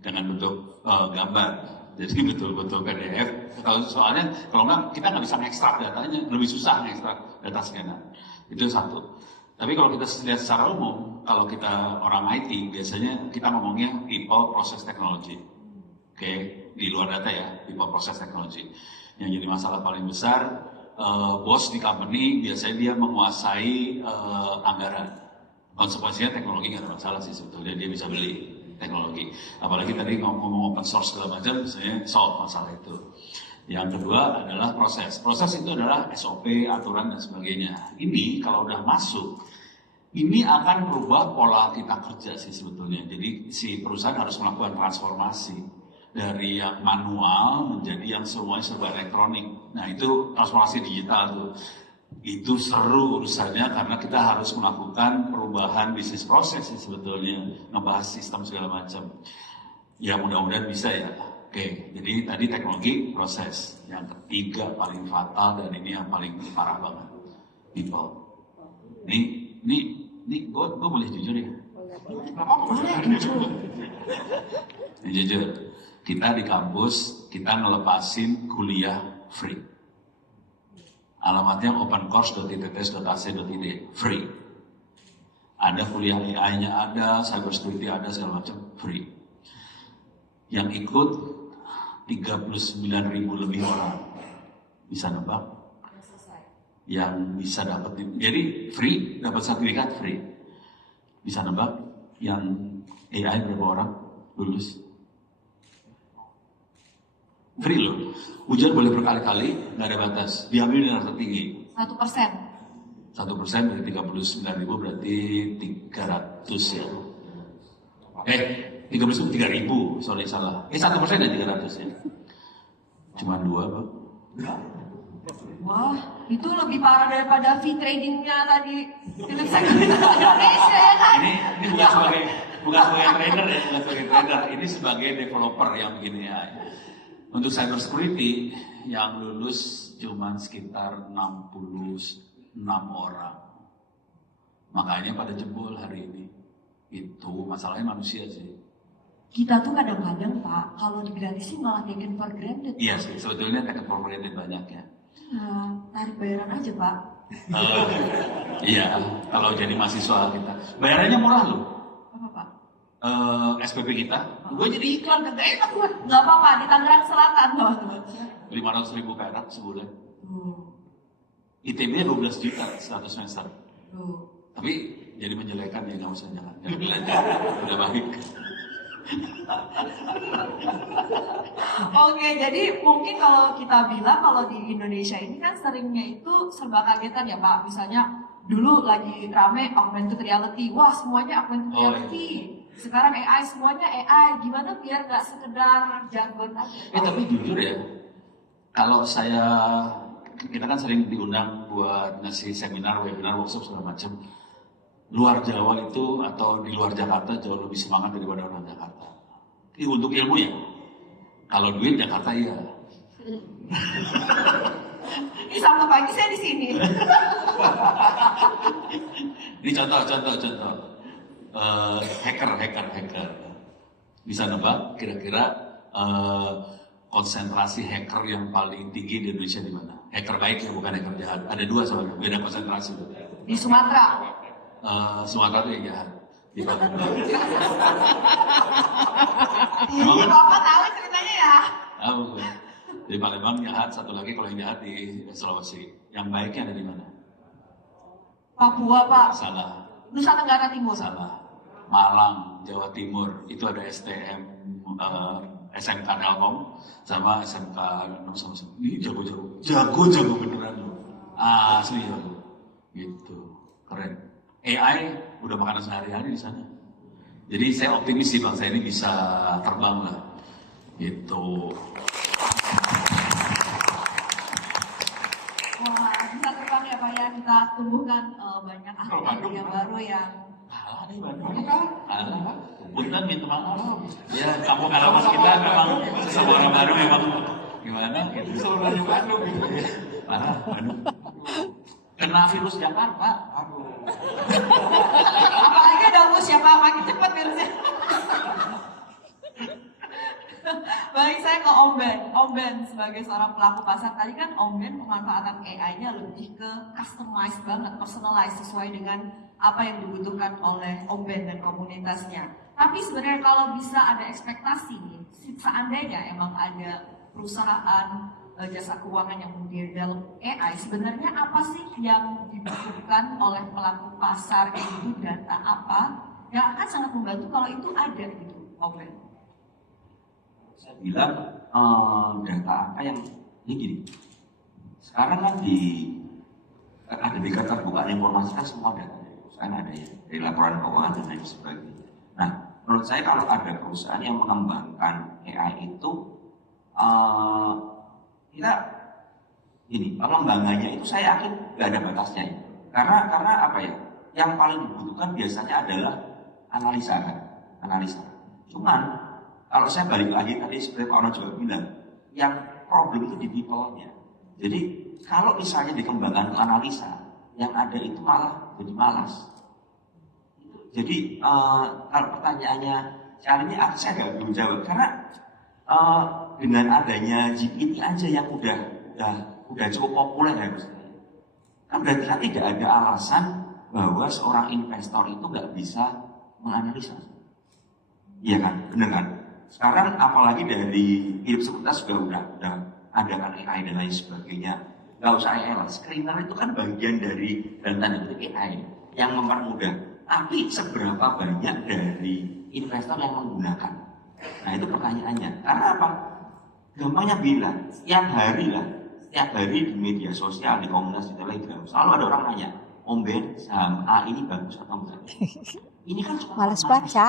dengan bentuk gambar. Jadi betul-betul PDF. Soalnya kalau nggak kita nggak bisa ngekstrak datanya, lebih susah ngekstrak data scanner. Itu satu. Tapi kalau kita lihat secara umum, kalau kita orang IT biasanya kita ngomongnya people process technology. Oke, di luar data ya, people process technology. Yang jadi masalah paling besar, bos di company biasanya dia menguasai anggaran. Konsekuensinya teknologi nggak ada masalah sih sebetulnya, dia bisa beli teknologi. Apalagi tadi ngomong open source segala macam, saya solve masalah itu. Yang kedua adalah proses. Proses itu adalah SOP, aturan dan sebagainya. Ini kalau udah masuk, ini akan berubah pola kita kerja sih sebetulnya. Jadi si perusahaan harus melakukan transformasi dari yang manual menjadi yang semuanya serba elektronik. Nah itu transformasi digital tuh. Itu seru urusannya karena kita harus melakukan perubahan bisnis proses sih sebetulnya, ngebahas sistem segala macam. Ya mudah-mudahan bisa ya. Oke, jadi tadi teknologi proses. Yang ketiga paling fatal dan ini yang paling parah banget, people. Ini gue boleh jujur ya? Ini jujur. Kita di kampus kita ngelepasin kuliah free. Alamatnya opencourse.itts.ac.id, free. Ada kuliah AI-nya ada, cybersecurity ada, segala macam, free. Yang ikut 39.000 lebih orang. Bisa nebak? Yang bisa dapat, jadi free, dapat sertifikat free. Bisa nebak yang AI berapa orang lulus? Free loh. Ujian boleh berkali-kali, nggak ada batas. Diambil nilai tertinggi. 1%. 1% dari 39.000 berarti 300 ya. 3.000, sorry salah. 1% dari 300 ya. Cuma 2, Pak. Wah, itu lebih parah daripada fee tradingnya tadi. Philip Securities Indonesia ya kan? Ini bukan sebagai trader ya, bukan sebagai trader. Ini sebagai developer yang bikin AI. Untuk cyber security yang lulus cuma sekitar 66 orang. Makanya pada jebol hari ini. Itu masalahnya manusia sih. Kita tuh kadang-kadang Pak, kalau digratisin malah taken for granted. Iya sih, sebetulnya taken for granted banyak ya. Tarik bayaran aja Pak. Iya, kalau jadi mahasiswa kita. Bayarannya murah loh. Apa Pak? SPP kita. Gue jadi iklan, gak enak gue. Nggak apa-apa, di Tangerang Selatan teman-teman. 500.000 perak sebulan. ITB 12 juta 100 semester. Tapi jadi menjelekan ya, nggak usah jangan belajar, udah baik. Oke, jadi mungkin kalau kita bilang kalau di Indonesia ini kan seringnya itu serba kagetan ya Pak. Misalnya dulu lagi rame augmented reality, wah semuanya augmented reality. Sekarang AI semuanya AI. Gimana biar nggak sekedar jargon aja? Tapi jujur ya, kalau kita kan sering diundang buat ngasih seminar, webinar, workshop segala macam. Luar Jawa itu atau di luar Jakarta jauh lebih semangat daripada orang Jakarta. Ini untuk ilmu ya. Kalau duit Jakarta ya. Ini Sabtu pagi saya di sini. Ini contoh. Hacker. Bisa nebak kira-kira konsentrasi hacker yang paling tinggi di Indonesia di mana? Hacker baik ya, bukan hacker jahat. Ada 2 soalnya, beda konsentrasi. Di Sumatera. Sumatera itu yang jahat. Di Palembang. Iya, Bapak tahu ceritanya ya. Tahu gue. Di Palembang jahat, satu lagi kalau yang jahat di Sulawesi. Yang baiknya ada di mana? Papua Pak. Salah. Nusa Tenggara Timur. Salah. Malang, Jawa Timur. Itu ada STM, SMK Telkom sama SMK ini jago beneran loh. Asli ya. Gitu. Keren. AI udah makanan sehari-hari di sana. Jadi saya optimis sih bangsa ini bisa terbang lah. Gitu. Wah, bisa terbang ya Pak ya. Kita tumbuhkan banyak ahli yang baru yang Kalah nih Bandung. Kalah. Punten minta maaf. Ya, kamu kalau mas kita memang seorang baru memang gimana? Gitu. Seluruh Bandung. Parah, Bandung. Kena virus Jakarta. Aduh. apalagi ada bus ya Pak, makin cepat virusnya. Baik, saya ke Om Ben sebagai seorang pelaku pasar tadi kan Om Ben pemanfaatan AI-nya lebih ke customized banget, personalized sesuai dengan apa yang dibutuhkan oleh Om Ben dan komunitasnya. Tapi sebenarnya kalau bisa ada ekspektasi nih, seandainya emang ada perusahaan jasa keuangan yang mendevelop AI, sebenarnya apa sih yang dibutuhkan oleh pelaku pasar kayak gitu, data apa yang akan sangat membantu kalau itu ada gitu, Om Ben? Saya bilang data apa yang ini gini. Sekarang kan ada di keterbukaan informasi kan semua data kan ada ya dari laporan keuangan dan lain sebagainya. Nah, menurut saya kalau ada perusahaan yang mengembangkan AI itu kita ini pengembangannya itu saya yakin nggak ada batasnya ya. Karena apa ya? Yang paling dibutuhkan biasanya adalah analisa kan, analisa. Cuman kalau saya balik lagi tadi seperti Pak Ono juga bilang, yang problem itu di people-nya. Jadi kalau misalnya dikembangkan analisa, yang ada itu malah jadi malas. Jadi kalau pertanyaannya caranya saya nggak belum jawab karena dengan adanya GPT aja yang udah cukup populer harusnya. Kan berarti kan tidak ada alasan bahwa seorang investor itu nggak bisa menganalisa. Iya kan, benar kan? Sekarang apalagi dari Philip Sekuritas juga udah ada kan AI dan lain sebagainya. Nggak usah AI lah, screener itu kan bagian dari dan tanda kutip AI yang mempermudah. Tapi seberapa banyak dari investor yang menggunakan? Nah itu pertanyaannya. Karena apa? Gampangnya bilang, setiap hari di media sosial, di komunitas, di Telegram, selalu ada orang nanya, Om Ben, saham A ini bagus atau enggak? Ini kan cuma Males baca.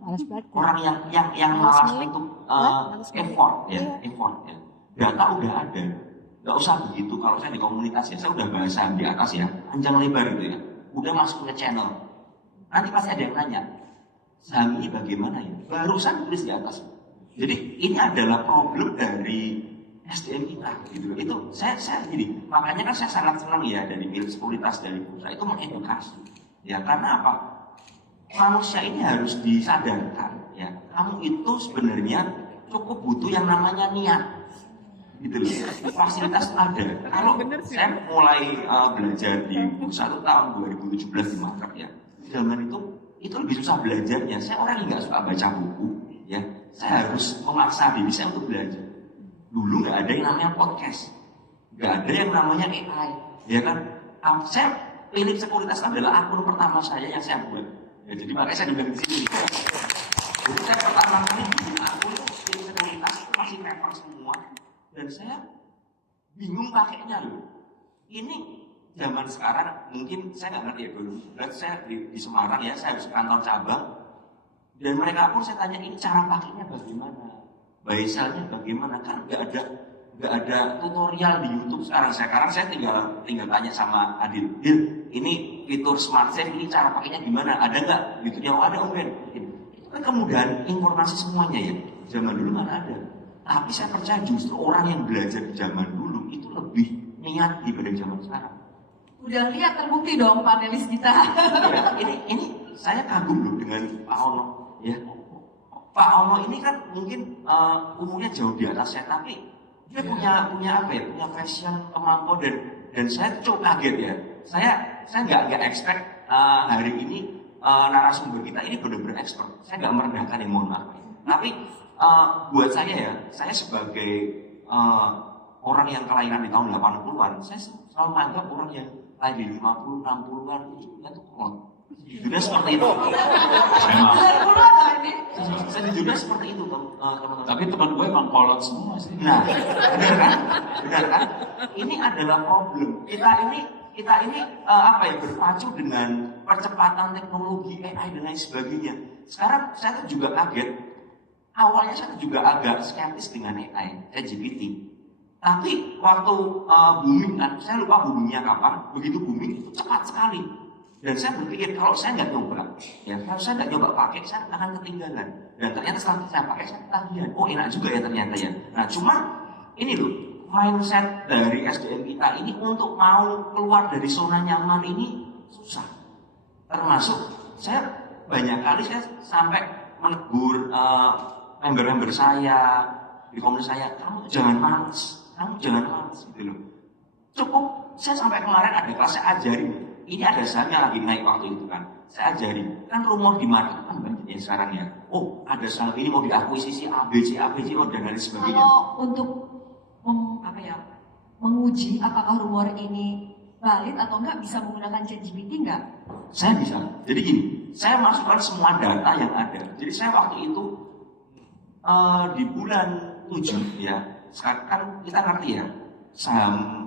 Males baca. orang yang Males malas ngulik. untuk Males ngulik. effort ya, Iya. effort ya. Data udah ada, nggak usah begitu. Kalau saya di komunitas ya, saya udah bahas saham di atas ya, panjang lebar itu ya, udah masuk ke channel. Nanti pasti ada yang nanya, saham ini bagaimana ya? Barusan tulis di atas. Jadi ini adalah problem dari SDM kita gitu. Itu saya gini, makanya kan saya sangat senang ya dari Philip Sekuritas, dari Bursa itu mengedukasi. Ya karena apa? Manusia ini harus disadarkan ya. Kamu itu sebenarnya cukup butuh yang namanya niat. Gitu loh. Fasilitas ada. Kalau saya mulai belajar di Bursa itu tahun 2017 di Maret ya. Zaman itu lebih susah belajarnya. Saya orang yang nggak suka baca buku ya. Saya harus memaksa diri saya untuk belajar. Dulu nggak ada yang namanya podcast, nggak ada yang namanya AI, ya kan? Saya Philip Sekuritas adalah akun pertama saya yang saya buat. Ya, jadi makanya saya dibilang di sini. Jadi saya pertama kali bikin akun Philip Sekuritas itu masih paper semua, dan saya bingung pakainya loh. Ini zaman sekarang mungkin saya nggak ngerti ya dulu. Dan saya di Semarang ya, saya harus ke kantor cabang, dan mereka pun saya tanya ini cara pakainya bagaimana. Baisalnya bagaimana, kan nggak ada tutorial di YouTube sekarang. Sekarang saya tinggal tanya sama Adil, ini fitur smart save ini cara pakainya gimana, ada nggak gitu? Yang ada Om Ben. Itu kan kemudahan informasi semuanya ya. Zaman dulu mana ada. Tapi saya percaya justru orang yang belajar di zaman dulu itu lebih niat dibanding zaman sekarang. Udah lihat terbukti dong panelis kita. Ya, ini saya kagum loh dengan Pak Ono ya. Pak Ono ini kan mungkin umurnya jauh di atas saya, tapi dia punya apa ya, punya passion, kemampuan dan saya cukup kaget ya. Saya nggak expect hari ini narasumber kita ini benar-benar expert. Saya nggak merendahkan yang mohon maaf. Tapi buat saya ya, saya sebagai orang yang kelahiran di tahun 80-an, saya selalu menganggap orang yang lahir di 50, 60-an itu kolot. Jujurnya seperti itu. Memang. Sejujurnya seperti itu teman-teman. Tapi teman gue emang kolot semua sih. Nah, benar kan? Ini adalah problem. Kita ini apa ya, berpacu dengan percepatan teknologi AI dan lain sebagainya. Sekarang saya tuh juga kaget. Awalnya saya juga agak skeptis dengan AI, ChatGPT. Tapi waktu booming kan, saya lupa boomingnya kapan. Begitu booming itu cepat sekali. Dan saya berpikir kalau saya nggak nyoba, ya kalau saya nggak nyoba pakai, saya akan ketinggalan. Dan ternyata setelah saya pakai, saya ketagihan. Oh enak juga ya ternyata ya. Nah cuma ini loh, mindset dari SDM kita ini untuk mau keluar dari zona nyaman ini susah. Termasuk saya banyak kali saya sampai menegur member-member saya di komunitas saya, kamu jangan malas gitu loh. Cukup saya sampai kemarin ada kelas saya ajari. Ini ada sahamnya lagi naik waktu itu kan. Saya ajari. Kan rumor di market kan banyak ya sekarang ya. Oh, ada saham ini mau diakuisisi ABC, dan lain sebagainya. Kalau untuk menguji apakah rumor ini valid atau enggak, bisa menggunakan ChatGPT enggak? Saya bisa. Jadi gini, saya masukkan semua data yang ada. Jadi saya waktu itu di bulan 7 ya. Sekarang kan kita ngerti ya, saham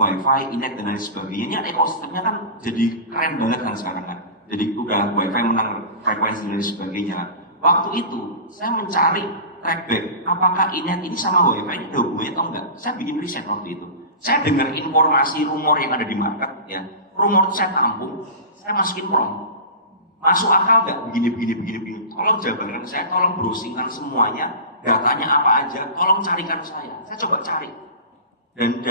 Wi-Fi, Inet dan lain sebagainya. Ini ada ekosistemnya kan jadi keren banget kan sekarang kan. Jadi udah Wi-Fi menang frekuensi dan lain sebagainya. Waktu itu saya mencari trackback apakah Inet ini sama Wi-Fi ini ada hubungannya atau enggak. Saya bikin riset waktu itu. Saya dengar informasi rumor yang ada di market ya. Rumor itu saya tampung, saya masukin prompt. Masuk akal nggak? Begini. Tolong jabarkan saya, tolong browsingkan semuanya, datanya apa aja, tolong carikan saya. Saya coba cari. Dan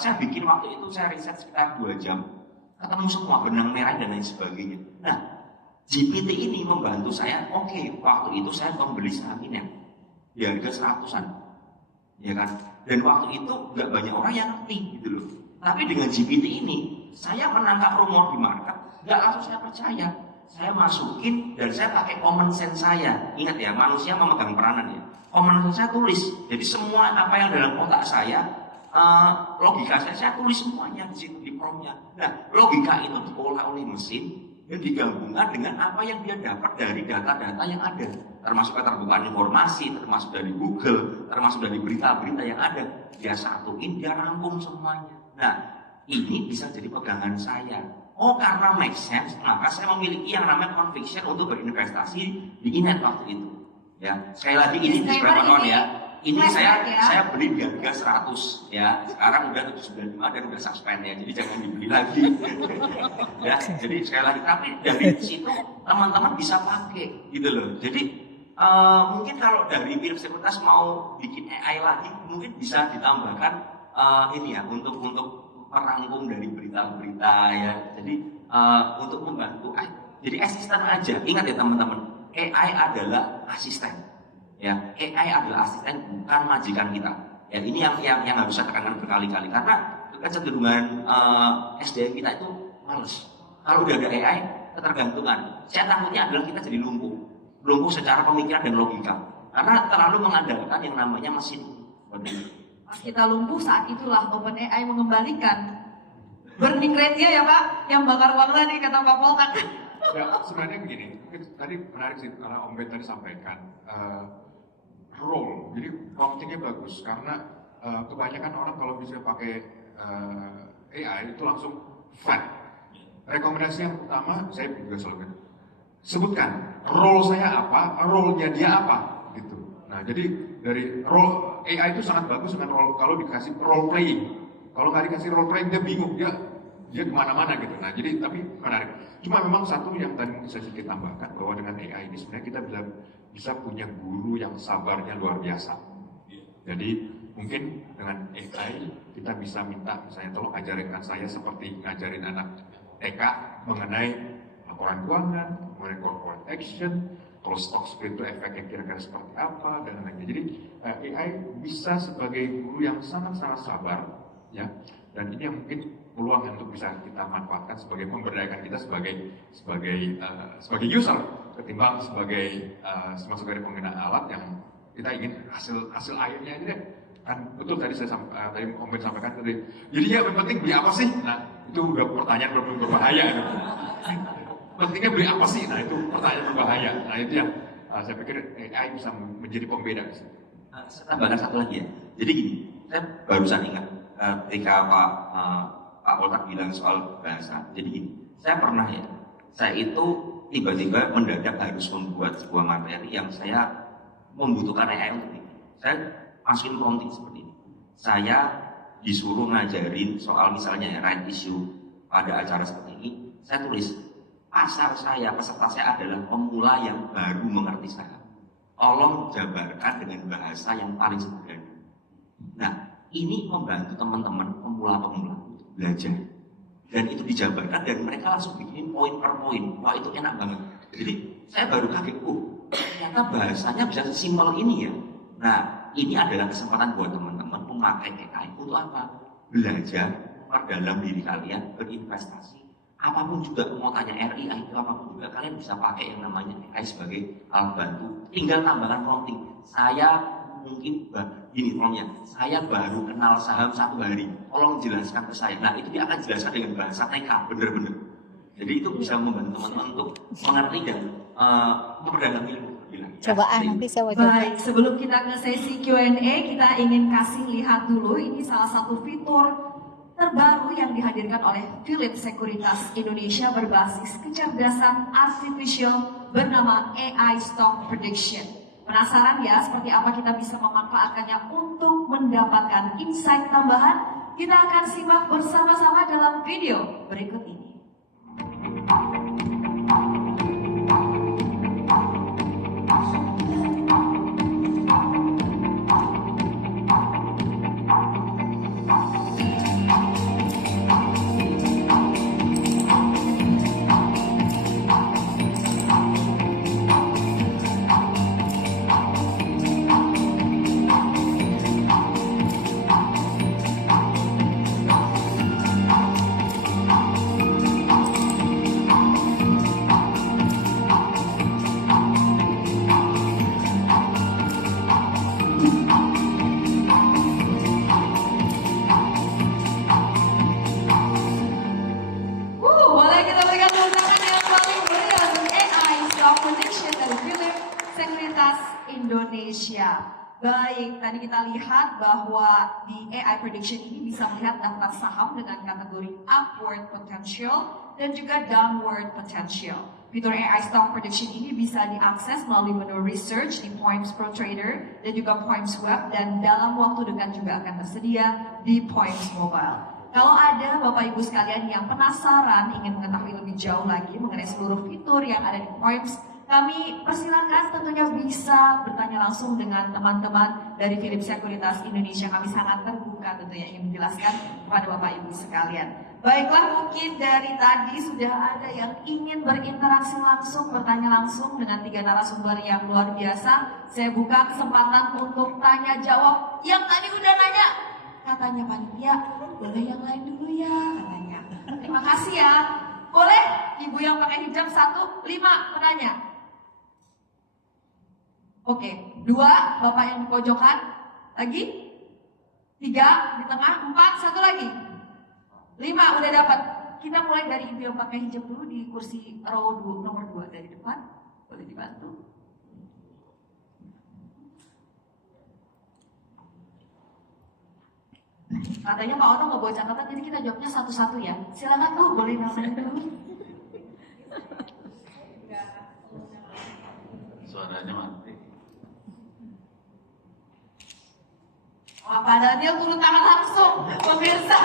saya bikin waktu itu saya riset sekitar 2 jam, ketemu semua benang merah dan lain sebagainya. Nah, GPT ini membantu saya. Oke, waktu itu saya membeli saham ini di harga 100-an, ya kan? Dan waktu itu nggak banyak orang yang ngerti gitu loh. Tapi dengan GPT ini, saya menangkap rumor di market, nggak langsung saya percaya. saya masukin dan saya pakai common sense saya. Ingat ya, manusia memegang peranan ya. Common sense saya tulis. Jadi semua apa yang dalam otak saya, logika saya tulis semuanya di situ di promptnya. Nah, logika itu diolah oleh mesin dan digabungkan dengan apa yang dia dapat dari data-data yang ada, termasuk keterbukaan informasi, termasuk dari Google, termasuk dari berita-berita yang ada. Dia satuin, dia rangkum semuanya. Nah, ini bisa jadi pegangan saya. Oh, karena make sense, maka saya memiliki yang namanya conviction untuk berinvestasi di Inet waktu itu. Ya, sekali lagi ini disclaimer on ya. Ini saya beli di harga 100 ya. Sekarang udah 795 dan udah suspend ya. Jadi jangan dibeli lagi. Ya, jadi sekali lagi tapi dari situ teman-teman bisa pakai gitu loh. Jadi mungkin kalau dari Philips Sekuritas mau bikin AI lagi mungkin bisa ditambahkan ini ya untuk merangkum dari berita-berita ya. Jadi untuk membantu, jadi asisten aja. Ingat ya teman-teman, AI adalah asisten. Ya, AI adalah asisten bukan majikan kita. Ya, ini yang harus saya tekankan berkali-kali karena kecenderungan SDM kita itu males. Kalau udah ada AI, ketergantungan. Saya takutnya adalah kita jadi lumpuh secara pemikiran dan logika. Karena terlalu mengandalkan yang namanya mesin. Pas kita lumpuh saat itulah OpenAI mengembalikan burning rate-nya ya Pak, yang bakar uang tadi kata Pak Poltak. Ya, sebenarnya begini, tadi menarik sih karena Om Ben tadi sampaikan role, jadi promptingnya bagus karena kebanyakan orang kalau bisa pakai AI itu langsung flat. Rekomendasi yang pertama saya juga selalu sebutkan role saya apa, role-nya dia apa, gitu. Nah, jadi dari role AI itu sangat bagus dengan role kalau dikasih role playing. Kalau nggak dikasih role playing dia bingung, dia kemana-mana gitu. Nah, jadi tapi menarik. Cuma memang satu yang tadi mungkin saya sedikit tambahkan bahwa dengan AI ini sebenarnya kita bisa punya guru yang sabarnya luar biasa. Jadi mungkin dengan AI kita bisa minta misalnya tolong ajarinkan saya seperti ngajarin anak TK mengenai laporan keuangan, mengenai corporate action, kalau stock split itu efeknya kira-kira seperti apa dan lain-lain. Jadi AI bisa sebagai guru yang sangat-sangat sabar, ya. Dan ini yang mungkin peluang untuk bisa kita manfaatkan sebagai memberdayakan kita sebagai user ketimbang sebagai pengguna alat yang kita ingin hasil akhirnya ini deh. Kan betul tadi tadi Om Ben sampaikan tadi. Jadi ya yang penting beli apa sih? Nah itu udah pertanyaan berbahaya. Gitu. Pentingnya beli apa sih? Nah itu pertanyaan berbahaya. Nah itu yang saya pikir AI bisa menjadi pembeda. Saya tambahkan satu lagi ya. Jadi gini, saya barusan ingat ketika Pak Poltak bilang soal bahasa. Jadi gini, saya itu tiba-tiba mendadak harus membuat sebuah materi yang saya membutuhkan AI untuk ini. Saya masukin prompting seperti ini. Saya disuruh ngajarin soal misalnya ya, right issue pada acara seperti ini. Saya tulis, peserta saya adalah pemula yang baru mengerti saham. Tolong jabarkan dengan bahasa yang paling sederhana. Nah, ini membantu teman-teman pemula-pemula belajar. Dan itu dijabarkan dan mereka langsung bikinin poin per poin. Wah, itu enak banget. Jadi, saya baru kaget, ternyata bahasanya bisa sesimpel ini ya. Nah, ini adalah kesempatan buat teman-teman memakai AI untuk apa? Belajar, memperdalam diri kalian, berinvestasi. Apapun juga, mau tanya RIA itu apapun juga, kalian bisa pakai yang namanya AI sebagai alat bantu. Tinggal tambahkan prompting. Saya mungkin gini tolongnya, saya baru kenal saham 1 hari, tolong jelaskan ke saya. Nah itu dia akan jelaskan dengan bahasa TK, bener-bener. Jadi itu bisa membantu teman-teman untuk mengerti dan memperdalam ilmu. Coba nanti saya coba. Baik, sebelum kita ke sesi Q&A, kita ingin kasih lihat dulu ini salah satu fitur terbaru yang dihadirkan oleh Philips Sekuritas Indonesia berbasis kecerdasan artificial bernama AI Stock Prediction. Penasaran ya seperti apa kita bisa memanfaatkannya untuk mendapatkan insight tambahan? Kita akan simak bersama-sama dalam video berikut ini. Baik, tadi kita lihat bahwa di AI prediction ini bisa melihat daftar saham dengan kategori upward potential dan juga downward potential. Fitur AI stock prediction ini bisa diakses melalui menu research di Poems Pro Trader dan juga Poems Web, dan dalam waktu dekat juga akan tersedia di Poems Mobile. Kalau ada Bapak Ibu sekalian yang penasaran ingin mengetahui lebih jauh lagi mengenai seluruh fitur yang ada di Poems, kami persilakan tentunya bisa bertanya langsung dengan teman-teman dari Philips Sekuritas Indonesia. Kami sangat terbuka tentunya ingin menjelaskan kepada Bapak Ibu sekalian. Baiklah, mungkin dari tadi sudah ada yang ingin berinteraksi langsung, bertanya langsung dengan 3 narasumber yang luar biasa. Saya buka kesempatan untuk tanya jawab. Yang tadi udah nanya, katanya panitia, boleh yang lain dulu ya, katanya. Terima kasih ya. Boleh ibu yang pakai hijab 1, 5 penanya. Oke, 2 bapak yang di pojokan, lagi 3 di tengah, 4, 1 lagi, 5 udah dapat. Kita mulai dari ibu yang pakai hijab dulu di kursi row 2, nomor 2 dari depan. Boleh dibantu? Katanya Pak Ono nggak bawa catatan, jadi kita jawabnya satu-satu ya. Silakan tuh, boleh namanya dulu. Suaranya mati. Wah, Pak Daniel turun tangan langsung, pemirsa.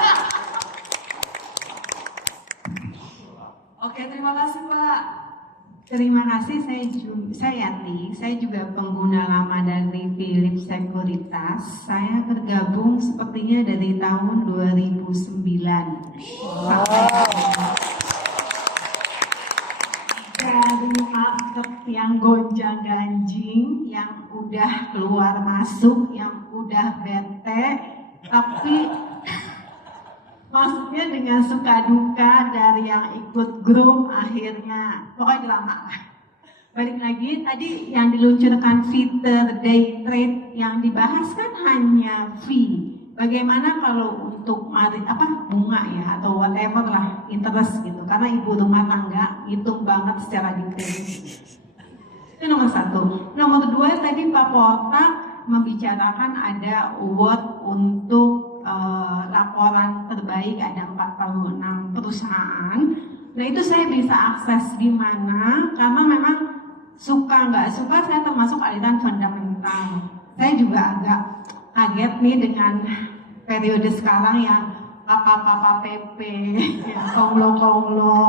Oke, terima kasih Pak. Terima kasih, saya Yati. Saya juga pengguna lama dari Philips Sekuritas. Saya bergabung sepertinya dari tahun 2009. Dari market yang gonjang-ganjing, yang udah keluar masuk, yang udah bete, tapi maksudnya dengan suka duka dari yang ikut grup akhirnya pokoknya drama lah. Balik lagi tadi yang diluncurkan fitur day trade, yang dibahas kan hanya fee. Bagaimana kalau untuk bunga ya atau whatever lah, interest gitu, karena ibu rumah tangga hitung banget secara detail. Itu nomor 1. Nomor 2, tadi Pak Polta membicarakan ada award untuk laporan terbaik, ada 46 perusahaan. Nah itu saya bisa akses di mana, karena memang suka nggak suka saya termasuk aliran fundamental. Saya juga agak kaget nih dengan periode sekarang yang papa PP, ya, konglo,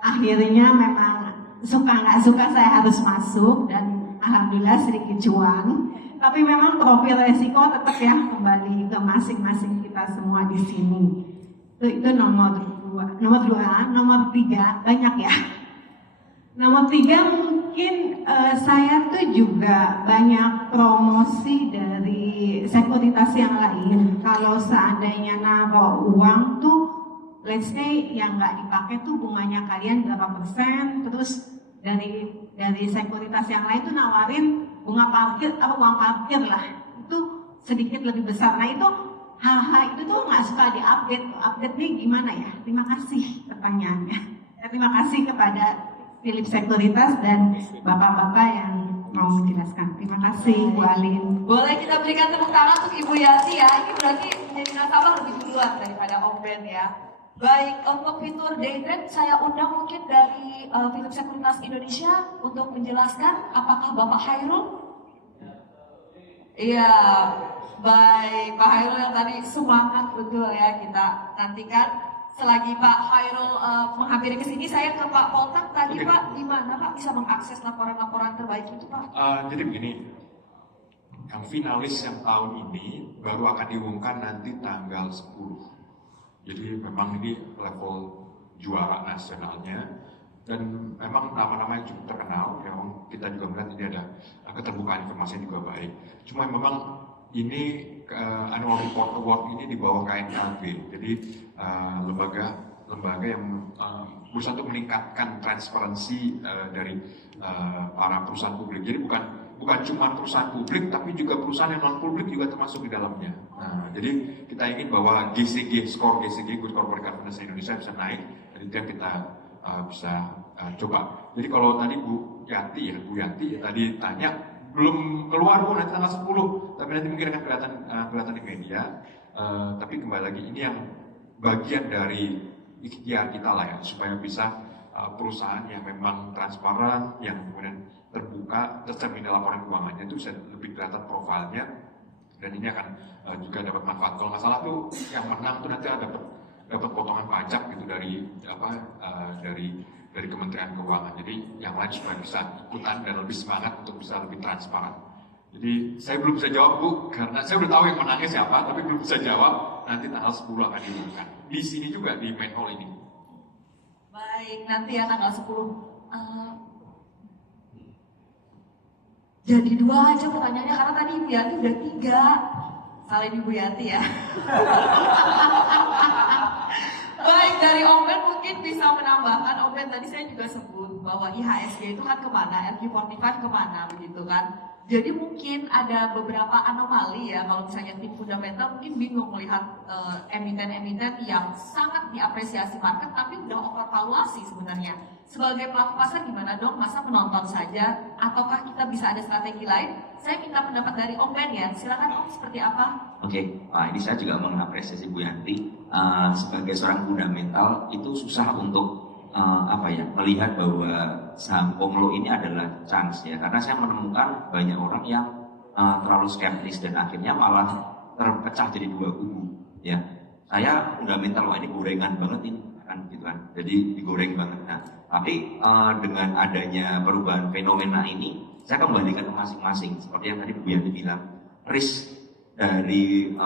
akhirnya memang suka nggak suka saya harus masuk, dan alhamdulillah sedikit cuan. Tapi memang profil resiko tetap ya kembali ke masing-masing kita semua di sini. Itu nomor 2. Nomor 3 banyak ya. Nomor 3 mungkin saya tuh juga banyak promosi dari sekuritas yang lain. Kalau seandainya naruh uang tuh, let's say yang nggak dipakai tuh bunganya kalian berapa %, terus dari sekuritas yang lain tuh nawarin bunga parkir atau uang parkir lah, itu sedikit lebih besar. Nah itu hal-hal itu tuh nggak suka update-nya gimana ya? Terima kasih pertanyaannya. Terima kasih kepada Philips Sekuritas dan bapak-bapak yang mau menjelaskan. Terima kasih Bu Alin. Boleh kita berikan tepuk tangan untuk Ibu Yati ya. Ini berarti menjadi nasabah lebih duluan daripada Om Ben ya. Baik, untuk fitur day trade saya undang mungkin dari Philips Sekuritas Indonesia untuk menjelaskan. Apakah Bapak Hairul? Iya, baik Pak Hairul yang tadi semangat betul ya, kita nantikan. Selagi Pak Hairul menghampiri ke sini, saya ke Pak Poltak tadi. Oke. Pak, gimana Pak bisa mengakses laporan-laporan terbaik itu Pak? Jadi begini, yang finalis yang tahun ini baru akan diumumkan nanti tanggal 10. Jadi memang ini level juara nasionalnya, dan memang nama-nama yang cukup terkenal. Yang kita juga melihat ini ada keterbukaan informasi yang juga baik. Cuma memang ini annual report award ini di bawah KNKB, jadi lembaga yang berusaha untuk meningkatkan transparansi dari para perusahaan publik. Jadi bukan cuma perusahaan publik, tapi juga perusahaan yang non publik juga termasuk di dalamnya. Nah, jadi kita ingin bahwa skor GCG Good Corporate Governance Indonesia bisa naik, dan itu yang kita bisa coba. Jadi kalau tadi Bu Yanti tadi tanya belum keluar pun nanti tanggal 10, tapi nanti mungkin akan kelihatan di media. Tapi kembali lagi ini yang bagian dari ikhtiar kita lah ya, supaya bisa perusahaan yang memang transparan, yang kemudian terbuka, tercermin dalam laporan keuangannya itu bisa lebih kelihatan profilnya, dan ini akan juga dapat manfaat. Kalau nggak salah tuh yang menang tuh nanti dapat potongan pajak gitu dari dari Kementerian Keuangan. Jadi yang lain supaya bisa ikutan dan lebih semangat untuk bisa lebih transparan. Jadi saya belum bisa jawab Bu, karena saya udah tahu yang menangnya siapa, tapi belum bisa jawab. Nanti tanggal 10 akan diumumkan. Di sini juga di main hall ini. Baik, nanti ya tanggal 10. Jadi 2 aja pertanyaannya, karena tadi Ibu Yanti udah 3. Salah Ibu Yanti ya. Baik, dari Om Ben mungkin bisa menambahkan. Om Ben tadi saya juga sebut bahwa IHSG itu kan kemana, LQ45 kemana begitu kan. Jadi mungkin ada beberapa anomali ya, kalau misalnya tim fundamental mungkin bingung melihat emiten-emiten yang sangat diapresiasi market tapi udah overvaluasi sebenarnya. Sebagai pelaku pasar gimana dong, masa menonton saja ataukah kita bisa ada strategi lain? Saya minta pendapat dari Om Ben ya, silakan Om, seperti apa? Oke, ini saya juga mengapresiasi Bu Yanti. Sebagai seorang fundamental itu susah untuk melihat bahwa saham Pomlo ini adalah chance ya, karena saya menemukan banyak orang yang terlalu skeptis dan akhirnya malah terpecah jadi 2 kubu ya. Saya fundamental, wah ini gorengan banget ini kan gitu kan, jadi digoreng banget. Nah, tapi dengan adanya perubahan fenomena ini, saya kembalikan ke masing-masing seperti yang tadi Bu Yanti bilang, risk dari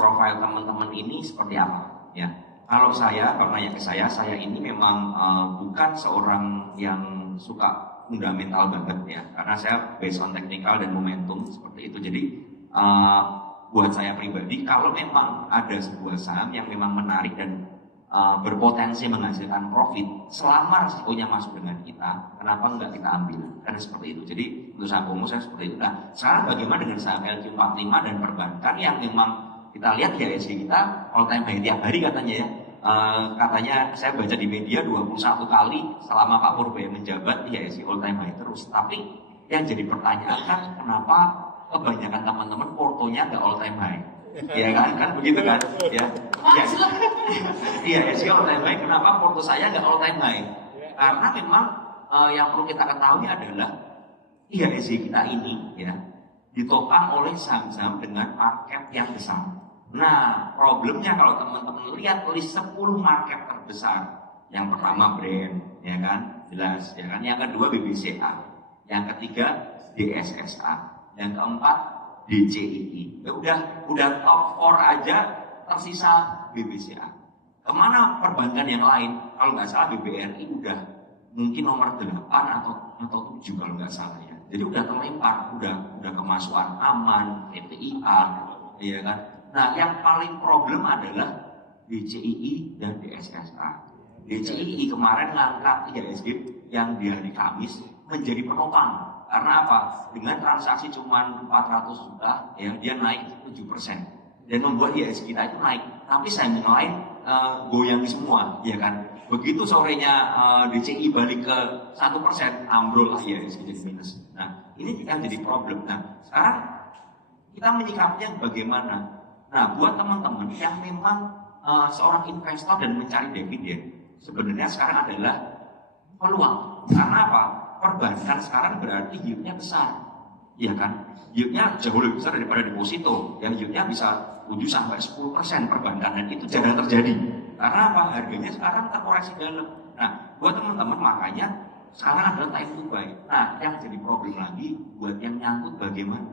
profil teman-teman ini seperti apa ya. Kalau nanya ke saya ini memang bukan seorang yang suka fundamental banget ya, karena saya based on technical dan momentum seperti itu. Jadi buat saya pribadi, kalau memang ada sebuah saham yang memang menarik dan berpotensi menghasilkan profit, selama risikonya masuk dengan kita, kenapa enggak kita ambil? Karena seperti itu. Jadi untuk saham Pomlo saya seperti itu. Nah, sekarang bagaimana dengan saham LQ45 dan perbankan yang memang kita lihat ya IHSG kita all time high tiap hari katanya ya. Katanya saya baca di media 21 kali selama Pak Purbaya menjabat IHSG all time high terus. Tapi yang jadi pertanyaan kan, kenapa kebanyakan teman-teman portonya nggak all time high? Ya kan begitu kan? Ya. IHSG all time high, kenapa porto saya nggak all time high? Karena memang yang perlu kita ketahui adalah IHSG kita ini ya ditopang oleh saham-saham dengan market yang besar. Nah, problemnya kalau teman-teman lihat list 10 market terbesar, yang pertama brand, ya kan, jelas, ya kan. Yang kedua BBCA, yang ketiga DSSA, yang keempat DCII. Ya udah top 4 aja, tersisa BBCA. Kemana perbankan yang lain? Kalau nggak salah BBRI udah mungkin nomor 8 atau 7 kalau nggak salah ya. Jadi udah terlempar, udah kemasukan aman, TPIA, ya kan. Nah, yang paling problem adalah DCII dan DSSA. DCII kemarin ngangkat IHSG yang di hari Kamis menjadi penopang. Karena apa? Dengan transaksi cuma 400 juta, ya dia naik 7%. Dan membuat IHSG kita itu naik. Tapi saham yang lain goyang semua, ya kan? Begitu sorenya DCI balik ke 1%, ambrol IHSG jadi minus. Nah, ini yang jadi problem. Nah, sekarang kita menyikapinya bagaimana? Nah, buat teman-teman yang memang seorang investor dan mencari dividen, sebenarnya sekarang adalah peluang. Karena apa? Perbankan sekarang berarti yieldnya besar, ya kan? Yieldnya jauh lebih besar daripada deposito. Yang yieldnya bisa 7-10% perbankan, dan itu jarang terjadi. Karena apa? Harganya sekarang terkoreksi dalam. Nah, buat teman-teman makanya sekarang adalah time to buy. Nah, yang jadi problem lagi buat yang nyangkut bagaimana?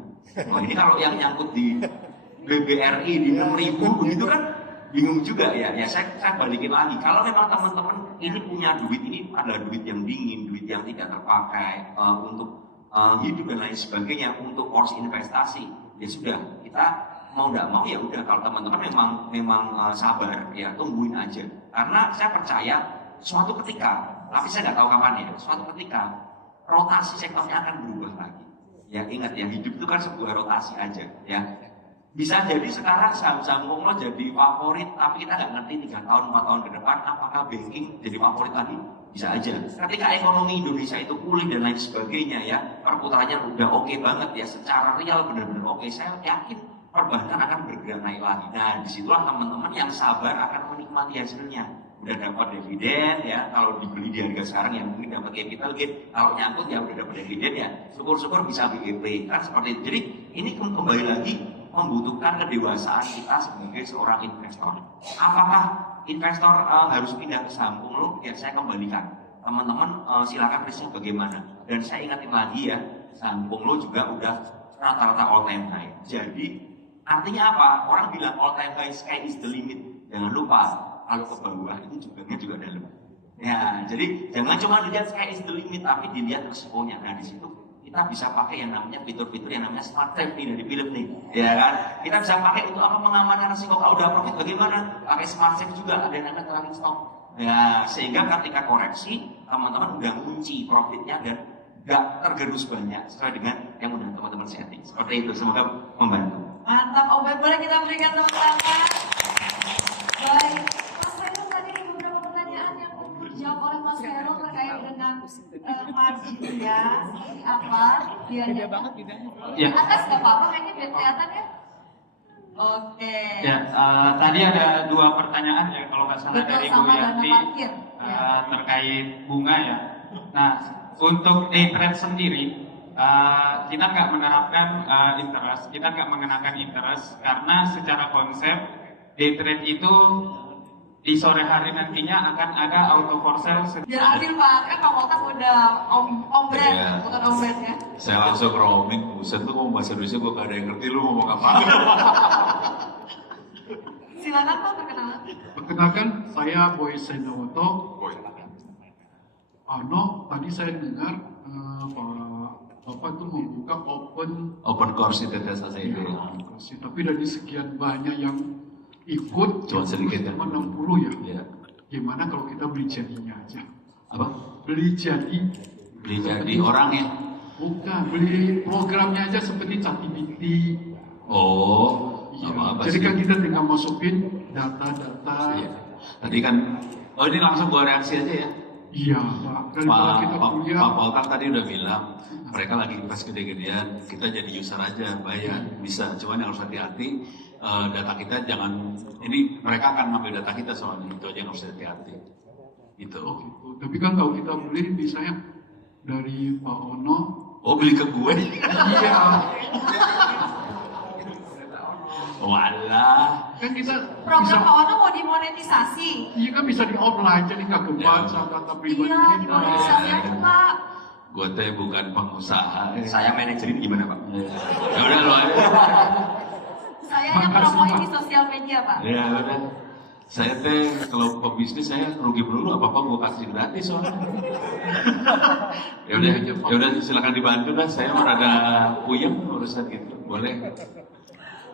Oh, ini kalau yang nyangkut di BBRI di 6.000 begitu kan bingung juga ya. Ya saya balikin lagi. Kalau memang teman-teman ini punya duit, ini adalah duit yang dingin, duit yang tidak terpakai untuk hidup dan lain sebagainya, untuk porsi investasi, ya sudah, kita mau nggak mau ya udah. Kalau teman-teman memang sabar ya, tungguin aja. Karena saya percaya suatu ketika, tapi saya nggak tahu kapan ya, suatu ketika rotasi sektornya akan berubah lagi. Ya ingat ya, hidup itu kan sebuah rotasi aja ya. Bisa jadi sekarang saham-saham Punglo jadi favorit, tapi kita nggak ngerti 3 tahun, 4 tahun ke depan apakah banking jadi favorit lagi? Bisa aja. Ketika ekonomi Indonesia itu pulih dan lain sebagainya ya, perputarannya udah oke banget ya, secara real benar-benar oke. Saya yakin perbankan akan bergerak naik lagi. Nah, disitulah teman-teman yang sabar akan menikmati hasilnya. Udah dapat dividen ya, kalau dibeli di harga sekarang ya mungkin dapat capital gain, kalau nyangkut ya udah dapat dividen ya, syukur-syukur bisa BEP kan seperti itu. Jadi ini kembali lagi membutuhkan kedewasaan kita sebagai seorang investor. Apakah investor harus pindah ke saham Punglo? Ya saya kembalikan. Teman-teman silakan risknya bagaimana. Dan saya ingatin lagi ya, saham Punglo juga udah rata-rata all time high. Jadi artinya apa? Orang bilang all time high, sky is the limit. Jangan lupa kalau ke bawah itu juga dalam. Ya, jadi jangan cuma dilihat sky is the limit, tapi dilihat resikonya. Nah di situ kita bisa pakai yang namanya fitur-fitur yang namanya smart safety dari Philip nih, ya kan? Kita bisa pakai untuk apa? Mengamankan resiko. Kalau udah profit bagaimana? Pakai smart safe juga, ada yang namanya trailing stop. Ya, sehingga ketika koreksi teman-teman udah kunci profitnya dan nggak tergerus banyak sesuai dengan yang udah teman-teman setting. Seperti itu, semoga membantu. Mantap, Om Ben, boleh kita berikan tepuk tangan. Baik, Mas Khairul tadi ada beberapa pertanyaan yang dijawab oleh Mas Khairul terkait dengan margin ya, seperti apa dia banget bedanya. di atas nggak apa-apa kayaknya biar kelihatan ya. Oke. Ya, tadi ada 2 pertanyaan ya kalau nggak salah Betul, dari Bu sama dana Yanti parkir. terkait bunga ya. Nah, untuk day trade sendiri kita nggak menerapkan interest, kita nggak mengenakan interest karena secara konsep day trade itu di sore hari nantinya akan ada auto for sale. Biar adil Pak, kan Pak Motak udah om brand, Iya. bukan om brand ya. Saya langsung roaming, buset tuh ngomong bahasa Indonesia gue gak ada yang ngerti lu ngomong apa. Silakan Pak perkenalan. Perkenalkan, saya Boy Sendawoto. Tadi saya dengar Bapak tuh membuka Open course itu tes itu. tapi dari sekian banyak yang ikut, Cuma sedikit ya. cuma 60 ya. Ya. Gimana kalau kita beli jadinya aja? Apa? Beli jadi? Beli jadi orang ya? Bukan, beli programnya aja seperti ChatGPT. Oh, Iya. apa Jadi sih? kan kita tinggal masukin data-data. Iya. Tadi kan, oh ini langsung gua reaksi aja ya. Iya, Pak. Daripada kita kuliah. Pak Polkar tadi udah bilang, mereka lagi invest gede-gedean, kita jadi user aja, bayar, bisa. Cuman yang harus hati-hati, data kita jangan, ini mereka akan ngambil data kita soalnya, itu aja yang harus hati-hati. Gitu. Oh gitu. Tapi kan kalau kita beli misalnya dari Pak Ono. Oh beli ke gue? Iya. Walah. Kan kita Program bisa. Pak Ono mau dimonetisasi. Iya kan bisa di online, jadi nggak kebaca Ya. data pribadi Iya, kita. dimonetisasi aja Pak. Gue teh bukan pengusaha. Saya manajerin gimana Pak? Ya udah lo aja. Saya yang Makasih, promoin Pak. di sosial media Pak. Ya udah. Saya teh kalau pebisnis saya rugi melulu, apa gue kasih gratis soalnya. Ya udah silakan dibantu dah. Saya rada puyeng urusan gitu. Boleh.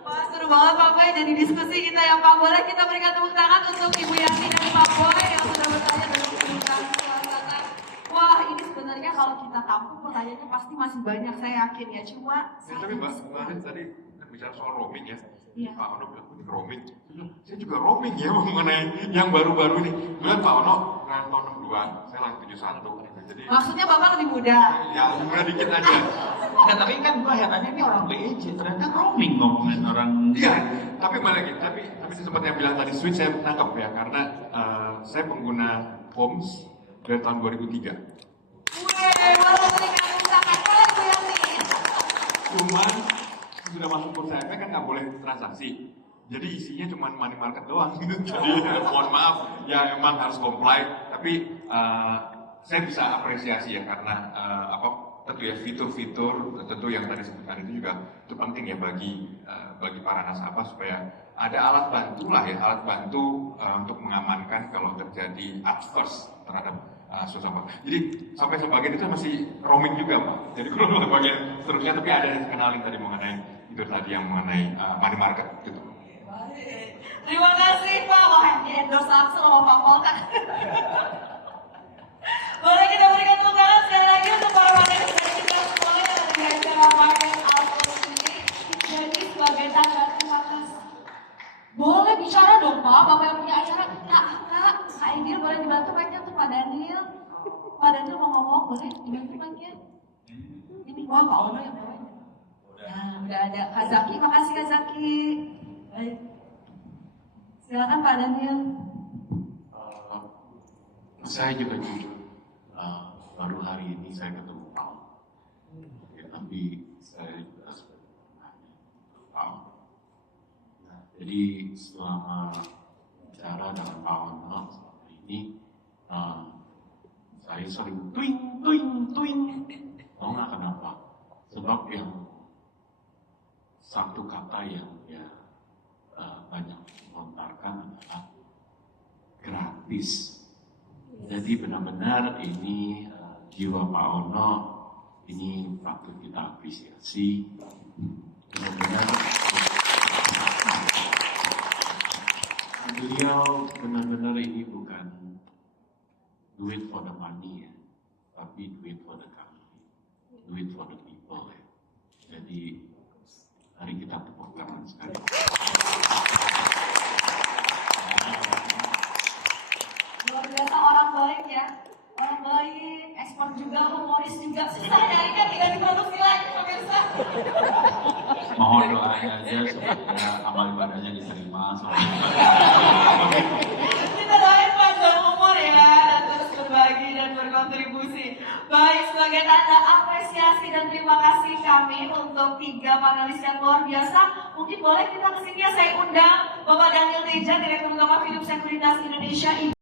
Wah, seru banget Pak Boy jadi diskusi kita ya Pak. Boleh kita berikan tepuk tangan untuk Ibu Yanti dan Pak Boy yang sudah bertanya dan memberikan suasana. Wah, ini sebenarnya kalau kita tampung pertanyaannya pasti masih banyak, saya yakin ya. Cuma Tapi Mbak, kemarin tadi kan bicara soal roaming ya. Iya. Pak Ono bilang roaming. Saya juga roaming ya mengenai yang baru-baru ini. Bilang Pak Ono tahun 62, saya lahir 71. Jadi maksudnya Bapak lebih muda. ya mudah dikit aja. Nah, tapi kan gue herannya ini orang BEJ, ternyata roaming ngomongin orang. Iya, tapi malah gitu. Tapi sempat yang bilang tadi switch saya tangkap ya karena saya pengguna Homes dari tahun 2003. Wih, boleh berikan tepuk tangan. Boleh Bu Yanti. Cuman sudah masuk bursa efek kan nggak boleh transaksi. Jadi isinya cuma money market doang. Jadi mohon maaf, ya emang harus comply. Tapi saya bisa apresiasi ya karena tentu ya fitur-fitur tentu yang tadi sebutkan itu juga itu penting ya bagi para nasabah supaya ada alat bantu lah ya, alat bantu untuk mengamankan kalau terjadi adverse terhadap suasana. Jadi sampai sebagian itu masih roaming juga Pak. Jadi kalau bagian seterusnya tapi ada yang kenalin tadi mengenai itu tadi yang mengenai money market gitu. Terima kasih Pak. Wah, di endorse langsung sama Pak Polkar. Boleh kita berikan tepuk tangan sekali lagi untuk para panelis dan kita semua yang ada di acara Market Outlook ini. Jadi sebagai tanda terima Maaf, Bapak yang punya acara, Kak Aidil boleh dibantu mic-nya untuk Pak Daniel. Pak Daniel mau ngomong, boleh dibantu mic-nya? Ini, wah Pak Ono yang bawa. Nah, udah ada Kak Zaki, makasih Kak Zaki. Baik. Silakan Pak Daniel. Saya juga jujur, baru hari ini saya ketemu Pak. Ya, tapi saya juga sudah menanya Pak. Nah, jadi selama bicara dengan Pak Ono seperti ini, saya sering twing. Tahu nggak kenapa? Sebab yang satu kata yang dia banyak melontarkan adalah gratis. Jadi benar-benar ini jiwa Pak Ono ini patut kita apresiasi. Benar-benar beliau benar-benar ini bukan do it for the money ya, tapi do it for the country, do it for the people ya. Jadi mari kita tepuk tangan sekali. Luar biasa orang baik ya, orang baik, ekspor juga, humoris juga, susah nyarinya tidak diproduksi lagi pemirsa. Mohon doanya aja supaya amal ibadahnya diterima. Kita doain panjang umur ya, dan terus berbagi dan berkontribusi. Baik, sebagai tanda apresiasi dan terima kasih kami untuk 3 panelis yang luar biasa. Mungkin boleh kita kesini ya, saya undang Bapak Daniel Teja, Direktur Utama Philips Sekuritas Indonesia.